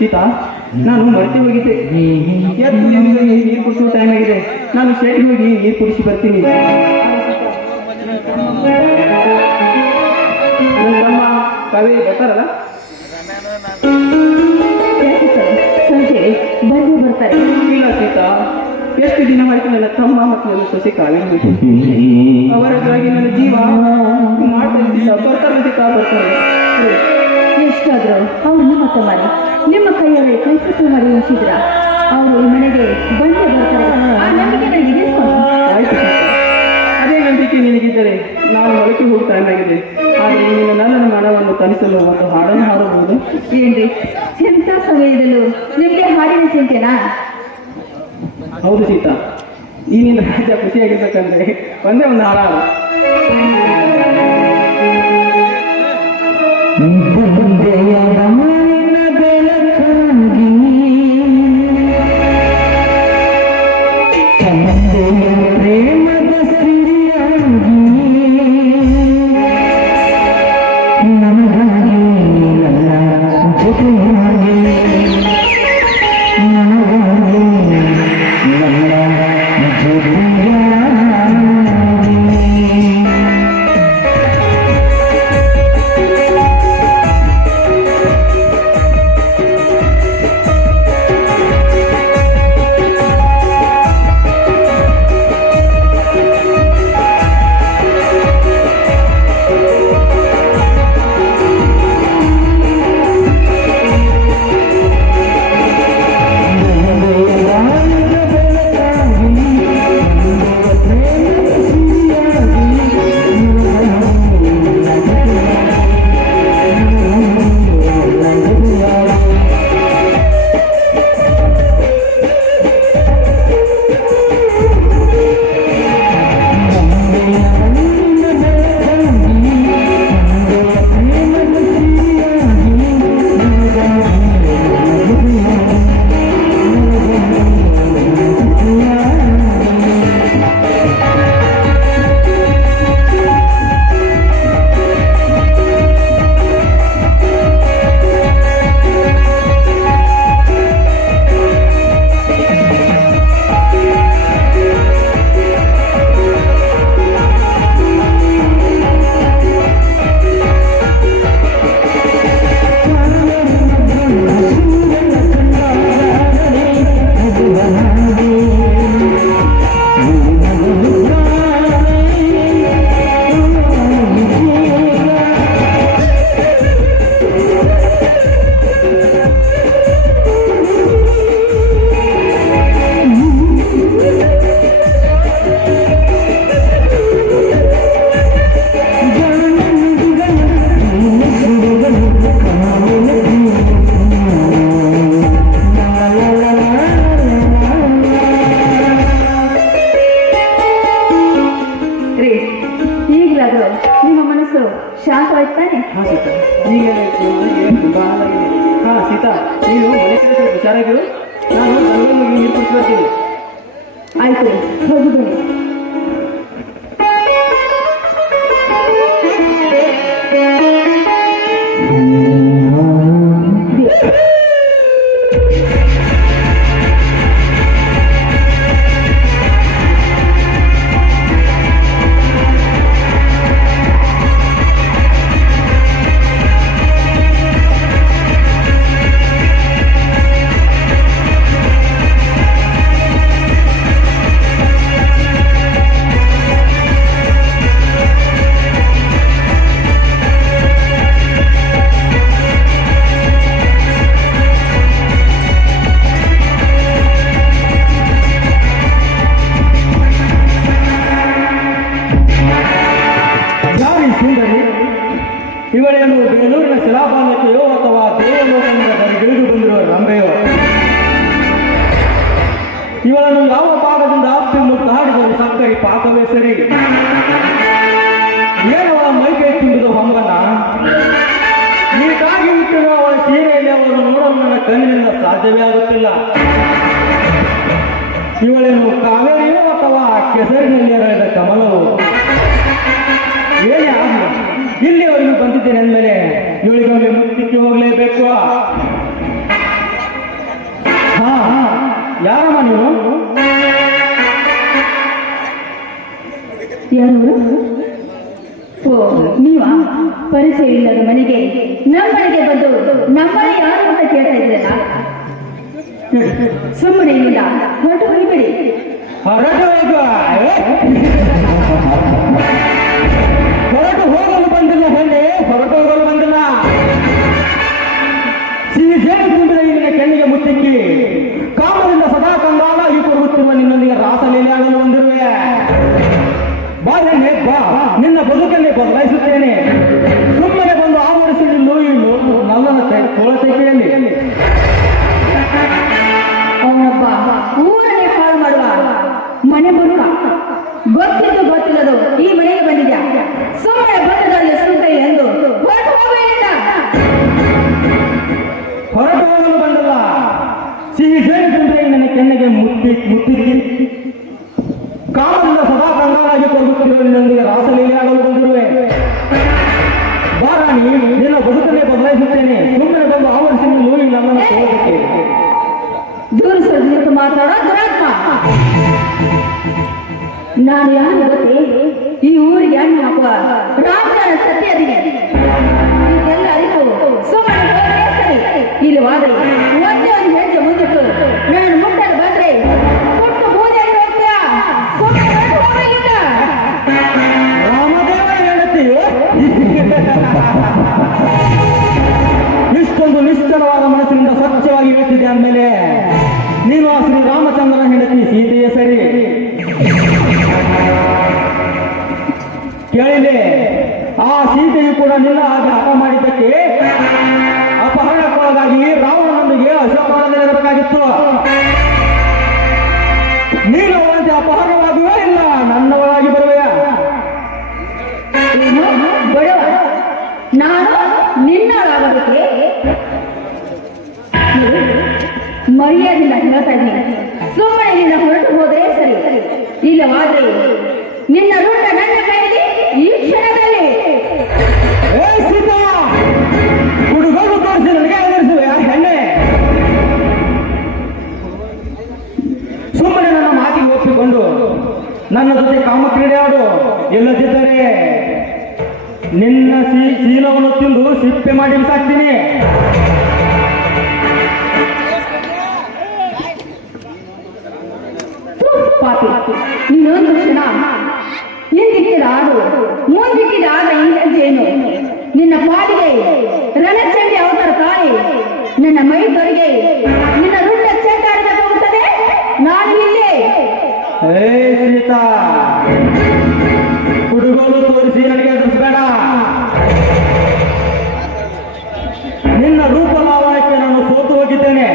ಸೀತಾ, ನಾನು ಮರೆತು ಹೋಗಿದ್ದೆ. ಎದ್ದು ನಿಮಗೆ ನೀರು ಕುಡಿಸುವ ಟೈಮ್ ಆಗಿದೆ. ನಾನು ಶೆಡ್ಗೆ ಹೋಗಿ ನೀರು ಕುಡಿಸಿ ಬರ್ತೀನಿ. ನನ್ನ ತಮ್ಮ ಕಾವೇರಿ ಬರ್ತಾರಲ್ಲ? ಸಂಜೆ ಬಂದೇ ಬರ್ತಾರೆ. ಇಲ್ಲ ಸೀತಾ, ಎಷ್ಟು ದಿನ ಆಯ್ತು ನನ್ನ ತಮ್ಮ ಮತ್ತು ನನ್ನ ಸೊಸೆ ಕಾವೇರಿ ಅವರಿಗಾಗಿ ನನ್ನ ಜೀವ ಮಾಡ್ತಾರೆ ಸೀತಾ. ಬರ್ತಾರೆ ಸೀತಾ, ಬರ್ತಾರೆ. ಎಷ್ಟಾದ್ರು ಅವ್ರು ನಿಮ್ಮ ತಮ್ಮನ ನಿಮ್ಮ ಕೈಯಲ್ಲಿ ಕೈಕಟ್ಟು ಮಾಡಿ ಉಳಿಸಿದ್ರ ಅವರು ಈ ಮನೆಗೆ ಬಂದೇ ಬರ್ತಾರೆ. ಆ ನಂಬಿಕೆ ನನಗಿದೆ ಸ್ವಾಮಿ. ಆಯ್ತು ಸೀತಾ, ಅದೇ ನಂಬಿಕೆ ನಿನಗಿದ್ದರೆ ನಾನು ಹೊರಕ್ಕೆ ಹೋಗಿ ಟೈಮ್ ಆಗಿದೆ. ಆದರೆ ನೀನು ನನ್ನ ಮನವನ್ನು ತನಿಸಲು ಒಂದು ಹಾಡನ್ನು ಹಾಡಬಹುದು. ಏನ್ರಿ, ಎಂಥ ಸಮಯದಲ್ಲೂ ನಿಮಗೆ ಹಾಡಿನ ಚಿಂತೆನಾ? ಹೌದು ಸೀತಾ, ಈ ನಿನ್ನ ರಾಜ್ಯ ಖುಷಿಯಾಗಿರ್ಬೇಕಂದ್ರೆ ಒಂದೇ ಒಂದು ಹಾಡ. ಪ್ರೇಮದ ಸಿರಿಯಾಗಿ ನಮಗಾಗಿ ನನ್ನ ಜೊತೆಯಾಗಿ ನನಗಾಗಿ ನನ್ನ ಜೊತೆಯಾಗಿ. ಶಾಂತವಾಯ್ತಾನೆ? ಹಾಂ ಸೀತಾ, ಈಗ ತುಂಬ ಆನಂದಾಗಿದೆ. ಹಾಂ ಸೀತಾ, ನೀನು ಮನೆ ಕಡೆ ಹುಷಾರಾಗಿರು. ನಾನು ಆಯ್ತು, ಹೋಗಿ ಬನ್ನಿ. ಇವಳೇನು ಬೆಂಗಳೂರಿನ ಶಿಲಾಪಾಲಕ್ಕೆಯೋ ಅಥವಾ ದೇವಲೋಕದಿಂದ ಇಳಿದು ಬಂದಿರುವ ರಂಬೆಯೋ? ಇವಳನ್ನು ಯಾವ ಭಾಗದಿಂದ ಅಪ್ಪಿ ಮುಟ್ಟು ಹಾಡಿದರು ಸಕ್ಕರೆ ಪಾಕವೇ ಸರಿ. ಏನವಳ ಮೈಕೈ ತುಂಬಿದ ಹೊಂಗನ, ಹೀಗಾಗಿ ಹುಟ್ಟಿರುವ ಅವಳ ಸೀರೆಯಲ್ಲಿ ಅವರನ್ನು ನೋಡಲು ನನ್ನ ಕಣ್ಣಿನಿಂದ ಸಾಧ್ಯವೇ ಆಗುತ್ತಿಲ್ಲ. ಇವಳೇನು ಕಾವೇರಿಯೋ ಅಥವಾ ಕೆಸರಿನಲ್ಲಿ ಹರಿದ ಕಮಲವೋ? ಏನೇ ಆಗಲಿ, ಇಲ್ಲಿವರೆಗೂ ಬಂದಿದ್ದೇನೆ ಅಂದಮೇಲೆ ಇವಳಿಗೊಮ್ಮೆ ಮುಕ್ತಿಕ್ಕೆ ಹೋಗಲೇಬೇಕು. ಹಾ ಯಾರಮ್ಮ ನೀನು? ಯಾರು? ಓ, ನೀವಾ? ಪರಿಚಯ ಇಲ್ಲದ ಮನೆಗೆ ನಮ್ಮನೆಗೆ ಬಂದು ನಮ್ಮನೆ ಯಾರು ಅಂತ ಕೇಳ್ತಾ ಇದ್ದೀರಲ್ಲ, ಸುಮ್ಮನೆ ಇಲ್ಲ, ಹೊರಟು ಹೋಗಿಬಿಡಿ. ಹೊರಟು ಹೋಗಲು ಬಂದಿಲ್ಲ ಹೆಣ್ಣೆ, ಹೊರಟು ಹೋಗಲು ಬಂದಿಲ್ಲ. ಸಿಹಿಸೇನು ತುಂಬಿದ ನಿನ್ನ ಕಣ್ಣಿಗೆ ಮುತ್ತಿಕ್ಕಿ ಕಾಮದಿಂದ ಸದಾ ಕಂಗಾಲಾಗಿ ಕೊಡುತ್ತಿರುವ ನಿನ್ನೊಂದಿಗೆ ರಾಸಲೀಲೆ ಆಗಲು ಬಂದಿರುವೆ. ಬಾ ಹೆಣ್ಣೆ ಬಾ, ನಿನ್ನ ಬದುಕನ್ನೇ ಬದಲಾಯಿಸುತ್ತೇನೆ. ಸುಮ್ಮನೆ ಬಂದು ಆವರಿಸಿ ನಿಲ್ಲು ನನ್ನನ್ನು ತೋಳತೆಕೆಯಲ್ಲಿ. ಅವನೊಬ್ಬ ಊರನ್ನೇ ಹಾಳು ಮಾಡುವ ಮನೆ ಬರುವ ಗೊತ್ತಿದ್ದು ಗೊತ್ತಿಲ್ಲದು ಈ ಮನೆಗೆ ಬಂದಿದ್ಯಾ? ಸುಮ್ಮನೆ ಬಂದದಲ್ಲಿ ಸುಂಕೈ ಎಂದು ಹೊರಟು ಹೋಗುವುದಿಲ್ಲ. ಹೊರಟು ಹೋಗಲು ಬಂದಲ್ಲ, ಸಿಹಿ ಸೇರಿ ತುಂಬಿದ ನನ್ನ ಕೆನ್ನೆಗೆ ಮುತ್ತಿಕ್ಕಿ ಕಾಮದಿಂದ ಸದಾ ಕಂಗಾಲಾಗಿ ಕೊಡುತ್ತಿರುವ ನಿನ್ನೊಂದಿಗೆ ರಾಸಲೀಲೆ ಆಗಲು ಬಂದಿರುವೆ. ಬಾರಾಣಿ, ನಿನ್ನ ಬದುಕನ್ನೇ ಬದಲಾಯಿಸುತ್ತೇನೆ. ಸುಮ್ಮನೆ ಬಂದು ಆವರಿಸಿ ನಿಲ್ಲು ನನ್ನನ್ನು ತೋಳಕ್ಕೆ. ದೂರ ಸರಿದು ಮಾತಾಡೋ ದುರಾತ್ಮ. ನಾನು ಯಾರು ಗೊತ್ತೇ? ಈ ಊರಿಗೆ ಅಣ್ಣ ಹಾಕುವ ರಾಮನ ಸತ್ಯದಿಗೆ ಇದೆಲ್ಲ ಅರಿತು ಸುಮ್ಮನೆ ಹೋದ್ರೆ ಸರಿ. ಇಲ್ಲವಾದ್ರೆ ಒಂದೇ ಒಂದು ಹೆಜ್ಜೆ ಮುಂದಿಟ್ಟು ನಾನು ಮುಟ್ಟಲು ಬಂದ್ರೆ ಸುಟ್ಟು ಬೂದಿಯಲ್ಲಿ ಹೋಗ್ತೀಯ. ಹೋಗಿಲ್ಲ ರಾಮದೇವ ಹೇಳುತ್ತೀಯೋ? ಇಷ್ಟೊಂದು ನಿಶ್ಚಲವಾದ ಮನಸ್ಸಿನಿಂದ ಸ್ವಚ್ಛವಾಗಿ ಹೇಳ್ತಿದ್ದೆ ಅಂದಮೇಲೆ ನೀನು ಆ ಶ್ರೀರಾಮಚಂದ್ರನ ಹೆಂಡತಿ ಸೀತೆಯೇ ಸರಿ. ಕೇಳಿದೆ, ಆ ಸೀತೆಯು ಕೂಡ ನಿನ್ನ ಹಾಗೆ ಹಠ ಮಾಡಿದ್ದಕ್ಕೆ ಅಪಹರಣಕ್ಕೊಳಗಾಗಿ ರಾವಣನೊಂದಿಗೆ ಅಶೋಕವನದಲ್ಲಿರಬೇಕಾಗಿತ್ತು. ನೀನು ಅವನಂತೆ ಅಪಹರಣವಾಗುವ ಇಲ್ಲ ನನ್ನವಳಾಗಿ ಬರುವೆಯ? ಬಡವ ನಾನು ನಿನ್ನಳಾಗಬೇಕೆ? ಮರ್ಯಾದಿಂದ ಹೇಳ್ತಾ ಇದ್ದೀನಿ, ಸುಮ್ಮನೆ ನಿನ್ನ ಹೊರಟು ಹೋದ್ರೆ ಸರಿ. ಇಲ್ಲವಾದ್ರೆ ನಿನ್ನ ರುಂಡ ನನ್ನ ಕೈಯಲ್ಲಿ ಈ ಕ್ಷಣದಲ್ಲಿ. ಸೀತಾ, ಹುಡುಗರು ತೋರಿಸಿ ನನಗೆ ಆಧರಿಸುವೆ ಹೆಣ್ಣೆ. ಸುಮ್ಮನೆ ನನ್ನ ಮಾತಿಗೆ ಒಪ್ಪಿಕೊಂಡು ನನ್ನ ಜೊತೆ ಕಾಮಕ್ರೀಡೆ ಆಡು. ಇಲ್ಲದಿದ್ದರೆ ನಿನ್ನ ಶೀಲವನ್ನು ತಿಂದು ಸಿಪ್ಪೆ ಮಾಡಿ ಬಿಸಾಕ್ತೀನಿ. ಪಾಪಿ, ನೀನೊಂದು ಕ್ಷಣ ಹಿಂದಿಕ್ಕಿದ ಆಡು, ಮುಂದಿಕ್ಕಿದ ಆಗ ಈ ಹೆಜ್ಜೆಯನ್ನು. ನಿನ್ನ ಪಾಲಿಗೆ ರಣಚಂಡಿ ಅವತಾರ ತಾಯಿ ನನ್ನ ಮೈ ತೊರೆಗೆ ನಿನ್ನ ರುಂಡ ಚೆಂಡಾಡಿದ ಹೋಗುತ್ತದೆ. ನಾನು ಇಲ್ಲೇ. ಸೀತಾ, ಹುಡುಗರು ತೋರಿಸಿ ನನಗೆ ಎದುರಿಸಬೇಡ. ನಿನ್ನ ರೂಪ ಲಾವಣಕ್ಕೆ ನಾನು ಸೋತು ಹೋಗಿದ್ದೇನೆ.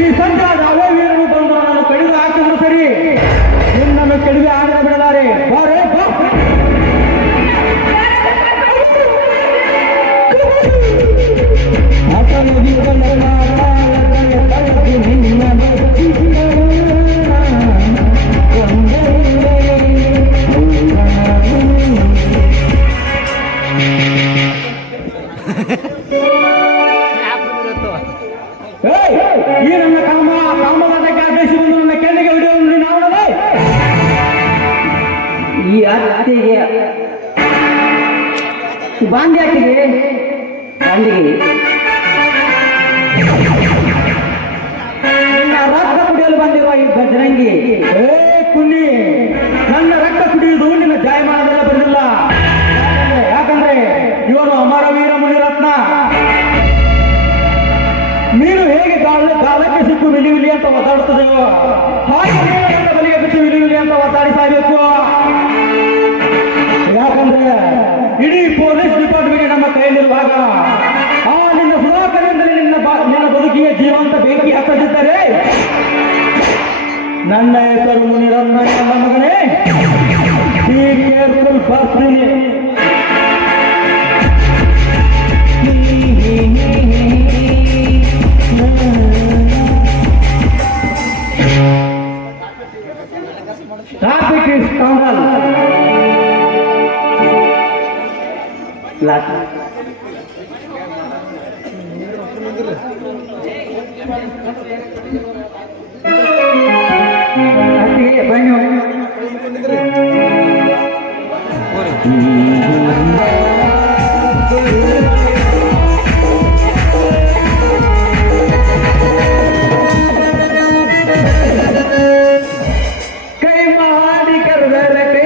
ಈ ಸಂಜೆ ಯಾವೇ ವೀರರು ಬಂದು ನಾನು ಕಡಿದು ಹಾಕಿದ್ರು ಸರಿ, ನಿನ್ನನ್ನು ಕೆಳಗೆ ಆಗದೆ ಬಿಡಲಾರೆ. ಬಾರೇ ಬಾ. ನಿನ್ನ ಬಾಂಡ್ಯಾಕಿಗೆ ಬಾಂಡಿಗೆ ನಿನ್ನ ರಕ್ತ ಕುಡಿಯಲು ಬಂದಿರುವ ಈ ಬಜರಂಗಿ ಏ ಕುನ್ನಿ, ನನ್ನ ರಕ್ತ ಕುಡಿಯುವುದು ನಿನ್ನ ಜಾಯಮಾನದಲ್ಲ ಬರಲಿಲ್ಲ. ಯಾಕಂದ್ರೆ ಇವನು ಅಮರ ವೀರ ಮುನಿರತ್ನ. ನೀನು ಹೇಗೆ ಗಾಳಕ್ಕೆ ಸಿಕ್ಕು ವಿಲಿ ವಿಲಿ ಅಂತ ಒತ್ತಾಡುತ್ತದೆಯೋ ಹಾಗೆ ನೀನು ನನ್ನ ಬಲಿಗೆ ಬಿಟ್ಟು ವಿಲಿ ವಿಲಿ ಅಂತ ಒತ್ತಾಡಿಸಬೇಕು. ಯಾಕಂದ್ರೆ ಇಡೀ ಪೊಲೀಸ್ ಡಿಪಾರ್ಟ್ಮೆಂಟ್ ನಮ್ಮ ಕೈಯಲ್ಲಿರುವಾಗ ಆ ನಿನ್ನ ಸುಧಾಕರದಿಂದಲೇ ನಿನ್ನ ಬದುಕಿಗೆ ಜೀವಂತ ಬೆಂಕಿ ಹಚ್ಚದಿದ್ದರೆ ನನ್ನ ಹೆಸರು ಮುನಿರತ್ನ ನನ್ನ ಮಗನೇ. ಬಿ ಕೇರ್ಫುಲ್ ಬರ್ತೀನಿ. Traffic is common. ಬನ್ನಿ ಕೈ ಮಾಡಿ ಕರೆದರೆ ಕೈ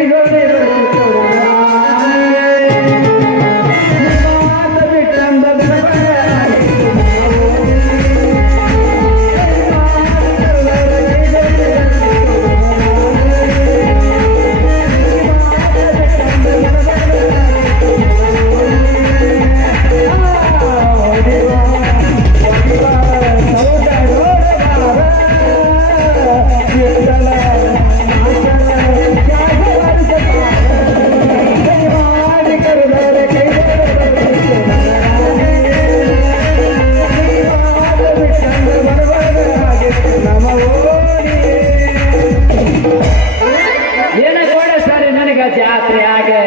ಏನಗೋಡ ಸರಿ ನನಗ ಜಾತ್ರೆ ಆಗೆ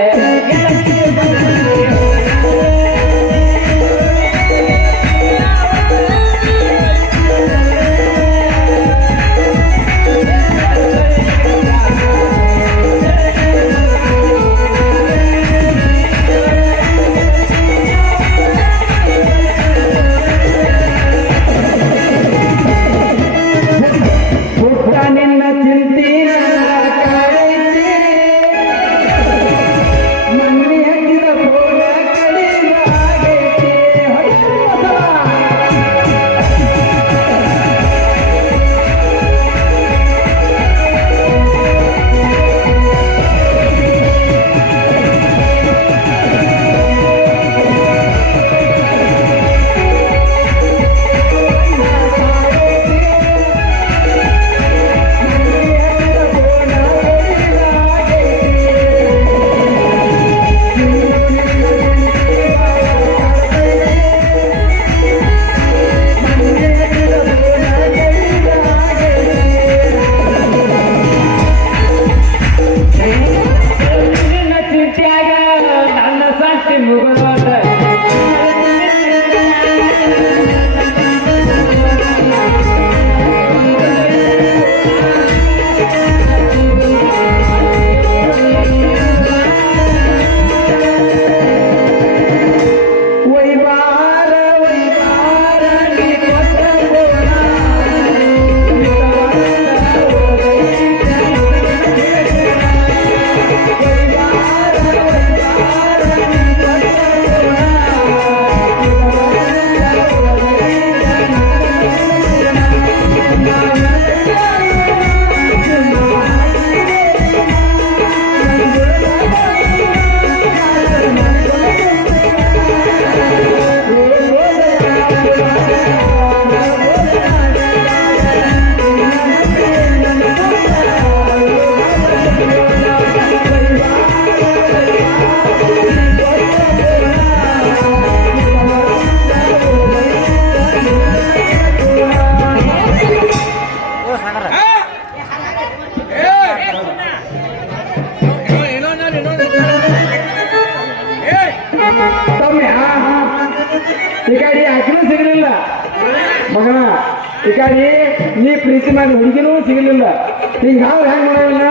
ಪುಟ್ಟ ನಿನ್ನ ಚಿಂತಿನ ಕಾಡೈತಿ, ಮಣ್ಣಿ ಹಚ್ಚಿದ ಪೋಲ ಕಡಿವಾಗೈತಿ. ನಿನ್ನ ಚಿಂತ್ಯಾಗ ನನ್ನ ಸಂತಿ ಮುಗಿದೋಟ ವೈವಾರ ವೈವಾರ ನೀ ಕೊಟ್ಟ ಬೋಣ, ತಮ್ಮೆ ಈ ಕಡೆ ಅಕ್ಕಿನೂ ಸಿಗಲಿಲ್ಲ ಮಗನ, ಈ ಕಡೆ ನೀ ಪ್ರೀತಿ ಮಾಡಿ ಹುಡುಗಿನೂ ಸಿಗಲಿಲ್ಲ. ಹಿಂಗಾದ್ರೆ ಹೆಂಗ್ ಮಾಡೋಣ?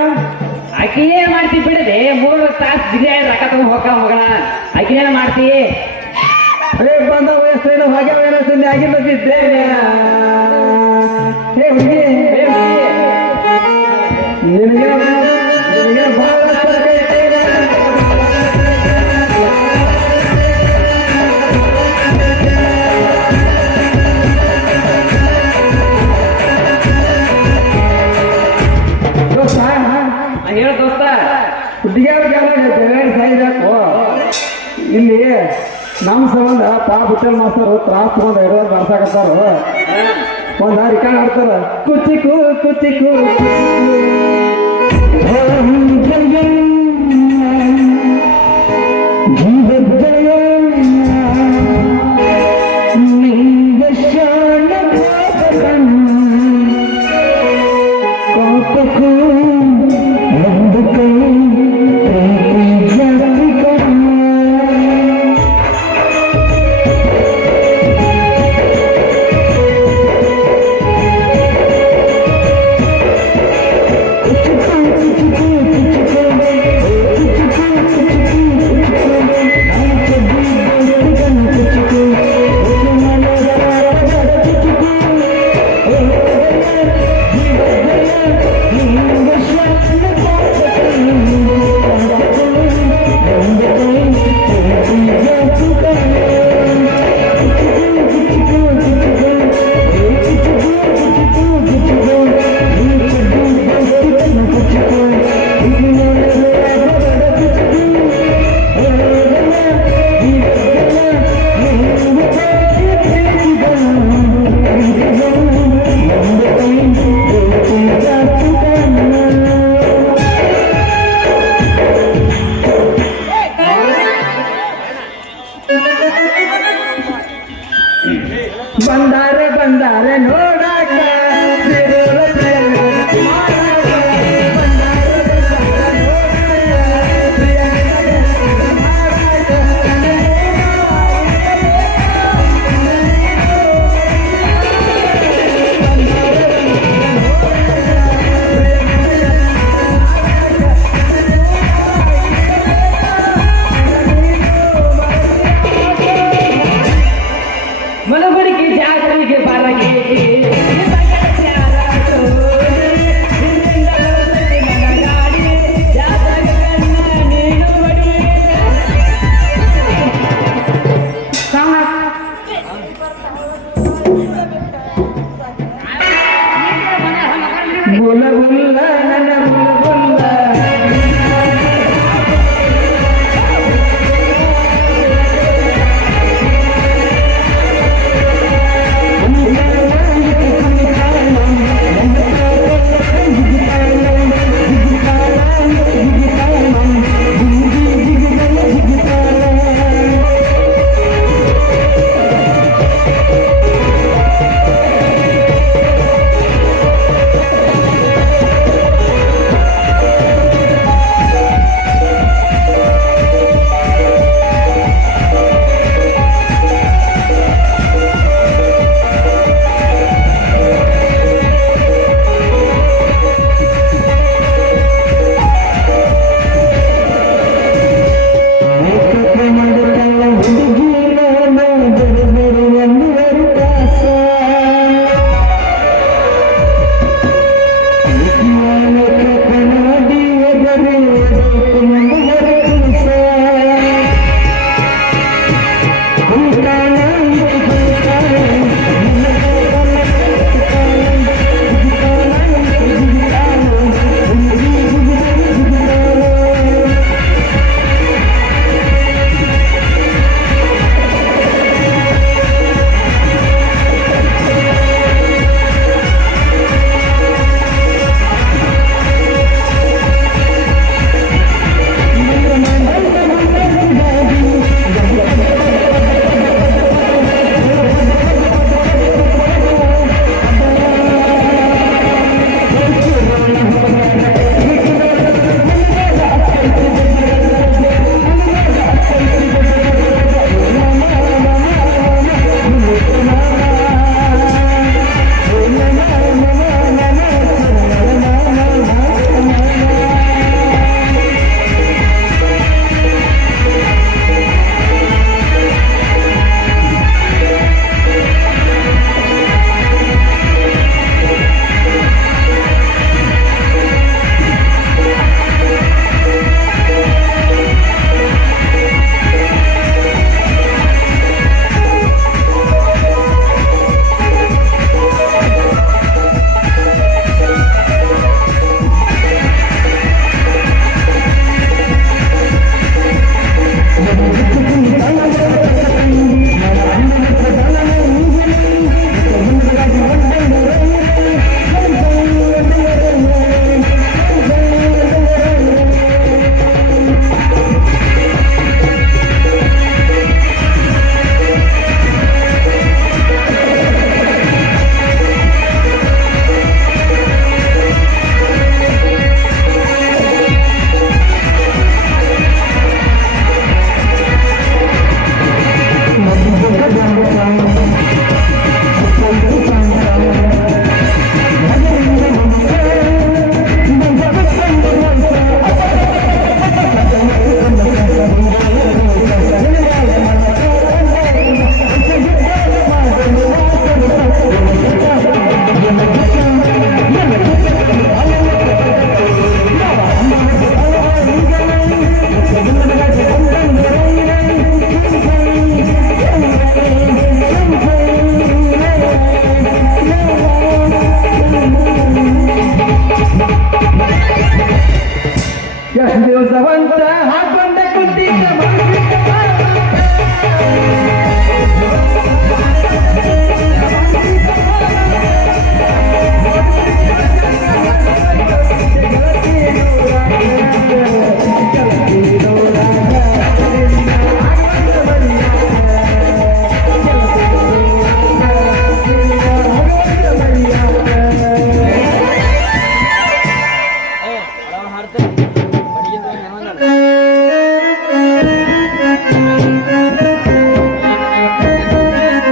ಆಕಿ ಏನ್ ಮಾಡ್ತಿ ಬಿಡದೆ 3 ತಾಸು ಬಿರಿಯಾನಿ ರೊಕ್ಕ ತಗೊಂಡ್ ಹೋಗ ಮಗಳ ಆಕಿ ಏನ್ ಮಾಡ್ತಿ ಅದೇ ಬಂದ ವಯಸ್ಸೇನು ಹಾಗೆ ವಯಸ್ಸಿಂದ ಆಗಿಲ್ಲದಿದ್ದೆ ಹೇ ಹುಡುಗಿ ನಿನಗೆ ಬಹಳ ಹೇಳ ದೋಸ್ತ ಹುಡುಗಿಯರ ಸಾಯಿದಾಕು ಇಲ್ಲಿ ನಮ್ಮ ಸಂಬಂಧ ಬಿಟ್ಟಲ್ ಮಾಸ್ತರು ತ್ರಾಸ್ ತಗೊಂಡು ಹಿಡಿದ ಬರ್ಸಾಕತ್ತಾರ ಒಂದ್ ರಿಕಾರ್ಡ್ ಆಡ್ತಾರ ಕುಚಿಕು ಕುಚಿಕು ಬಂದಾರೆ ಬಂದಾರೆ ನೋಡಾಕ ಮಲಗುಡಿಗೆ ಜಾತ್ರೆಗೆ ಬರಗೆ ಗುಲ ಗುಲ್ಲ ನನ್ನ ಗುಲ ಗುಲ್ಲ ಎಷ್ಟು ದಿವಸ ಬಂತ ಹಾಕೊಂಡ ಕುಂತಿದ್ದ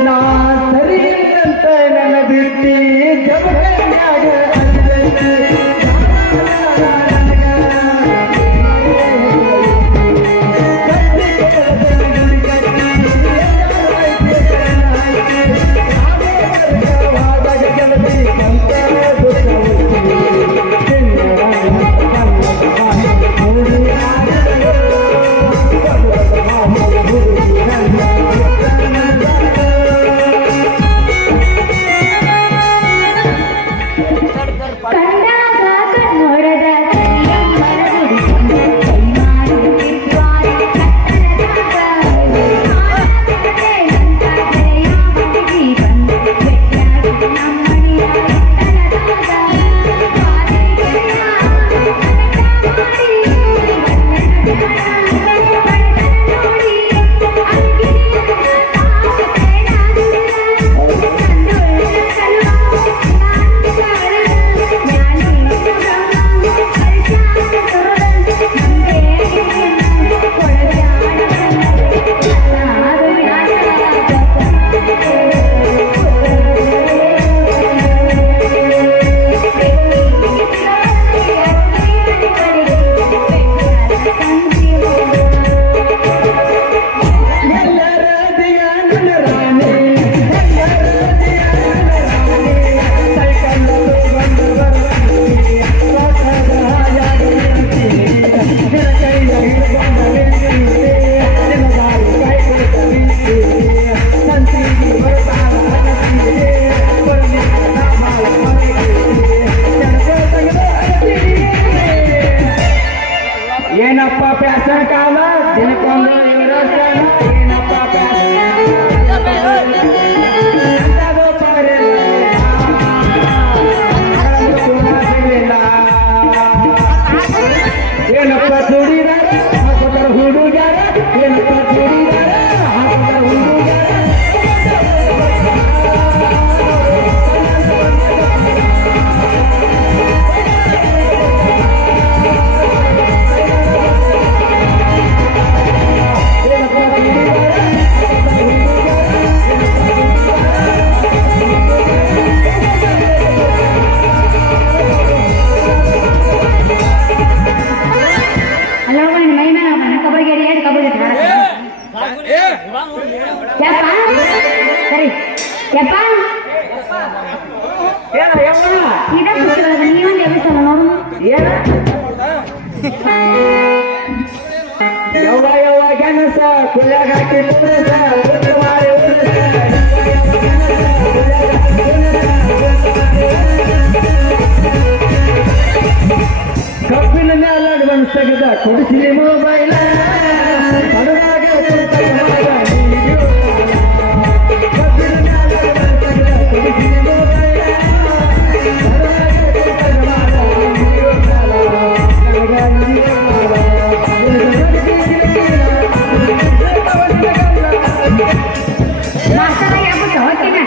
ನಾ ಸರಿ ಅಂತ ನನ್ನ ಬಿಟ್ಟಿ ಜಬರ್ಯಾಗ ಕಂಡಾಗ ಕಣ್ಣೊಡೆದ ಕೈಯಮ್ಮನ ದುಡಿಕೊಂಡು ಕೈ ಮಾಡುತ್ತಿದ್ವಾರ ಕತ್ತಲದಾಗ ಅಂತ ಗೆಳೆಯ ಮನೆಗೆ ಬಂದು ಭೇಟಿಯಾಗಿ ನಮ್ಮನೆಯ ಕತ್ತಲದಾಗ ಬಾರಿ ಗೆಳೆಯ ಮಾಡಿ ನೋಡಿ ಏನಪ್ಪ ಪ್ಯಾಸನ್ ಕಾಲ ದಿನಕ್ಕೊಂದು ಏನಪ್ಪ ಏನಪ್ಪ ದುಡಿದಾರ ಹಾಕೋತಾರ ಹುಡುಗಾರ ಏನಪ್ಪ ದುಡಿದಾರ ಹಾಕೋತಾರ ಹುಡುಗಾರ ಅಲ್ಲ ನಿನ್ನ ಮೈ ಮೇಲೆ ಮನ ಕಬರಿಗೆ ಎಡಿ ಕಬರಿಗೆ ಯಪ್ಪ ಸರಿ ಯಪ್ಪ ಇದ ಖುಷಿ ನೀವೊಂದು ಎಬ್ಬಿಸಲ್ಲ ನೋಡು ಯವ್ವ ಗೆಣಸ ಕುಲ್ಯಾಗ ಹಾಕಿ ಕುಣಸ ಮಾಡಿ ಕಬ್ಬಿನ ಮ್ಯಾಲ ಅಡ್ವಾನ್ಸ್ ತೆಗೆದ ಕೊಡಿಸಿಲಿ ಮೊಬೈಲ ಪಡದಾಗ ಕಬ್ಬಿನ ಮ್ಯಾಲ ಅಡ್ವಾನ್ಸ್ ತೆಗೆದ ಕೊಡಿಸಿಲಿ ಮೊಬೈಲ ಮಾಸ್ತರ ಯಾಕೆ ಹೋಗ್ತೀನ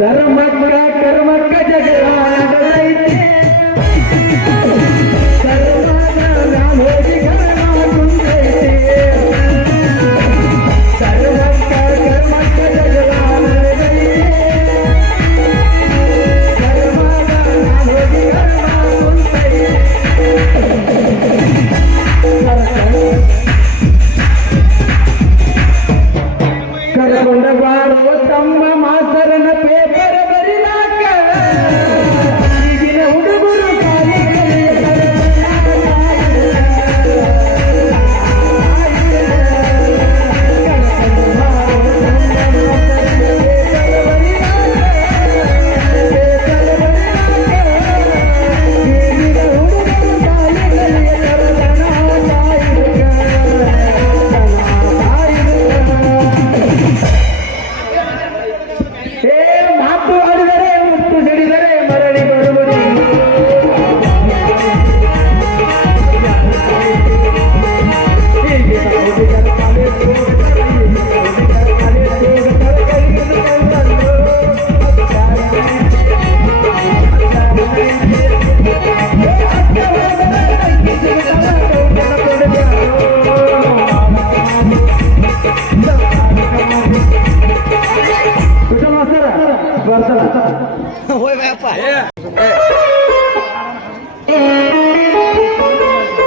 ಧರ್ಮಕ್ಕ ಜಗ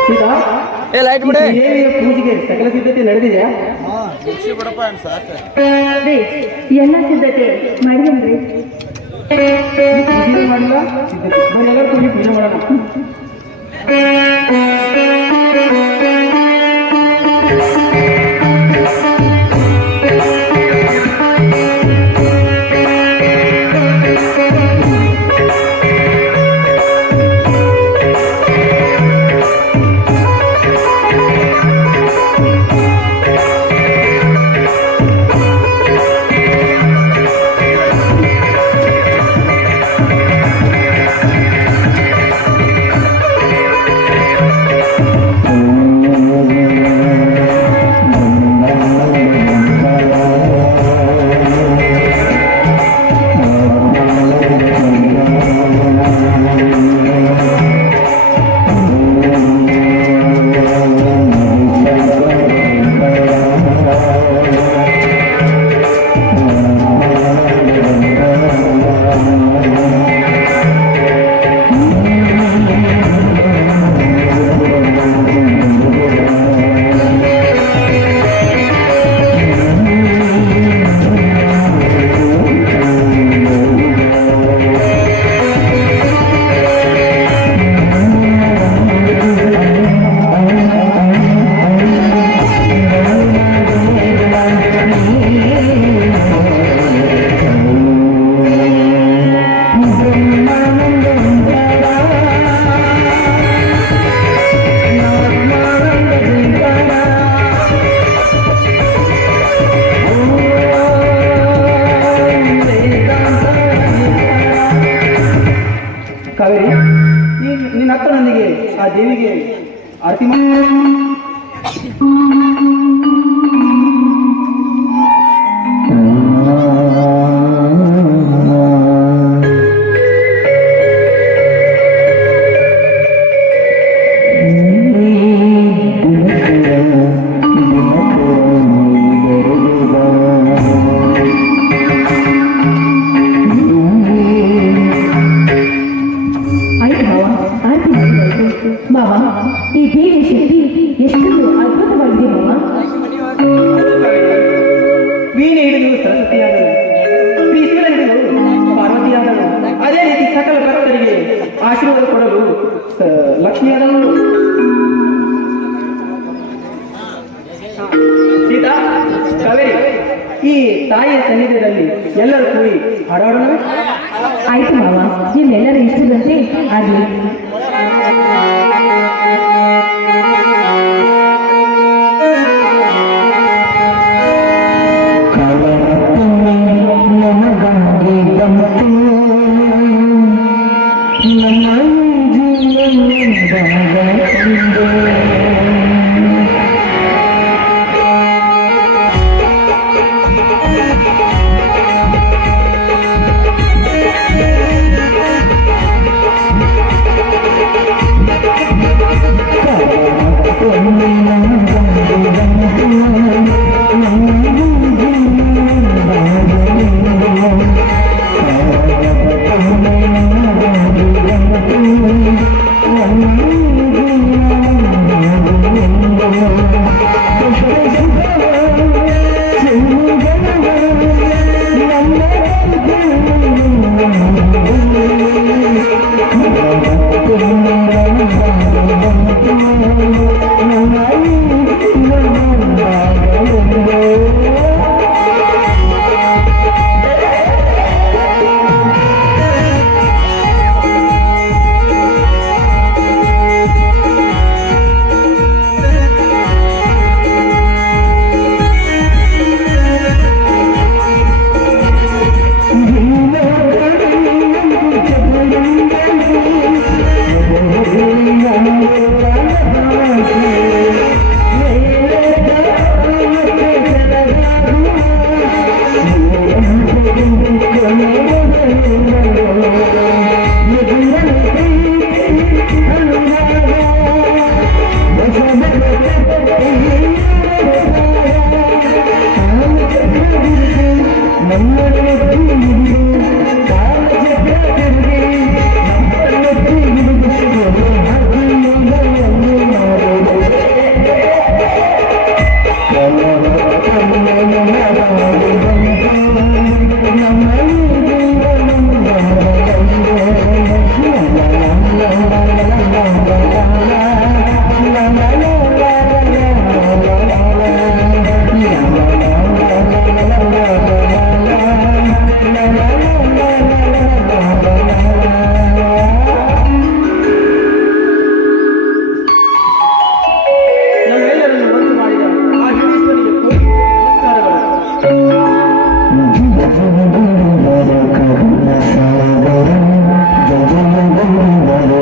ಸೀತಾ ಲೈಟ್ ಬಿಡಿ. ಈ ದೇವಿಯ ಪೂಜೆಗೆ ಸಕಲ ಸಿದ್ಧತೆ ನಡೆದಿದೆಯಾ? ರೀ, ಎಲ್ಲ ಸಿದ್ಧತೆ ಮಾಡಿದ್ರಿ? ಪೂಜೆ ಮಾಡಿಲ್ಲ ಸಿದ್ಧತೆ ಬರೀ ಎಲ್ಲರೂ ಕೂಡಿ ಪೂಜೆ ಮಾಡೋಣ. ಕಾವೇರಿ, ನಿನ್ನ ಅಕ್ಕನೊಂದಿಗೆ ಆ ದೇವಿಗೆ ಆರತಿ ಮಾಡಿ. ಆಯ್ತು ಭಾವ, ಆರತಿ ಮಾಡಿದ್ದಾಯ್ತು. ಬಾಬಾ, ಈ ದೇವಿ ಶಕ್ತಿ ಎಷ್ಟು ಅದ್ಭುತವಾಗಿದೆ ಬಾಬಾ. ವೀಣೆ ಹಿಡಿದು ಸರಸ್ವತಿಯಾದಳು, ತ್ರಿಶೂಲ ಹಿಡಿದು ಪಾರ್ವತಿಯಾದಳು, ಅದೇ ರೀತಿ ಸಕಲ ಭಕ್ತರಿಗೆ ಆಶೀರ್ವಾದ ಕೊಡಲು ಲಕ್ಷ್ಮಿಯಾದಳು. ಸೀತಾ, ಕಾವೇರಿ, ಈ ತಾಯಿಯ ಸನ್ನಿಧ್ಯದಲ್ಲಿ ಎಲ್ಲರೂ ಕೂಡಿ ಹಾಡಾಡೋಣ. ಆಯ್ತು ಬಾಬಾ, ನಿಮ್ಮೆಲ್ಲರ ಇಷ್ಟದಂತೆ ಆಗಲಿ. ನಮ್ಮ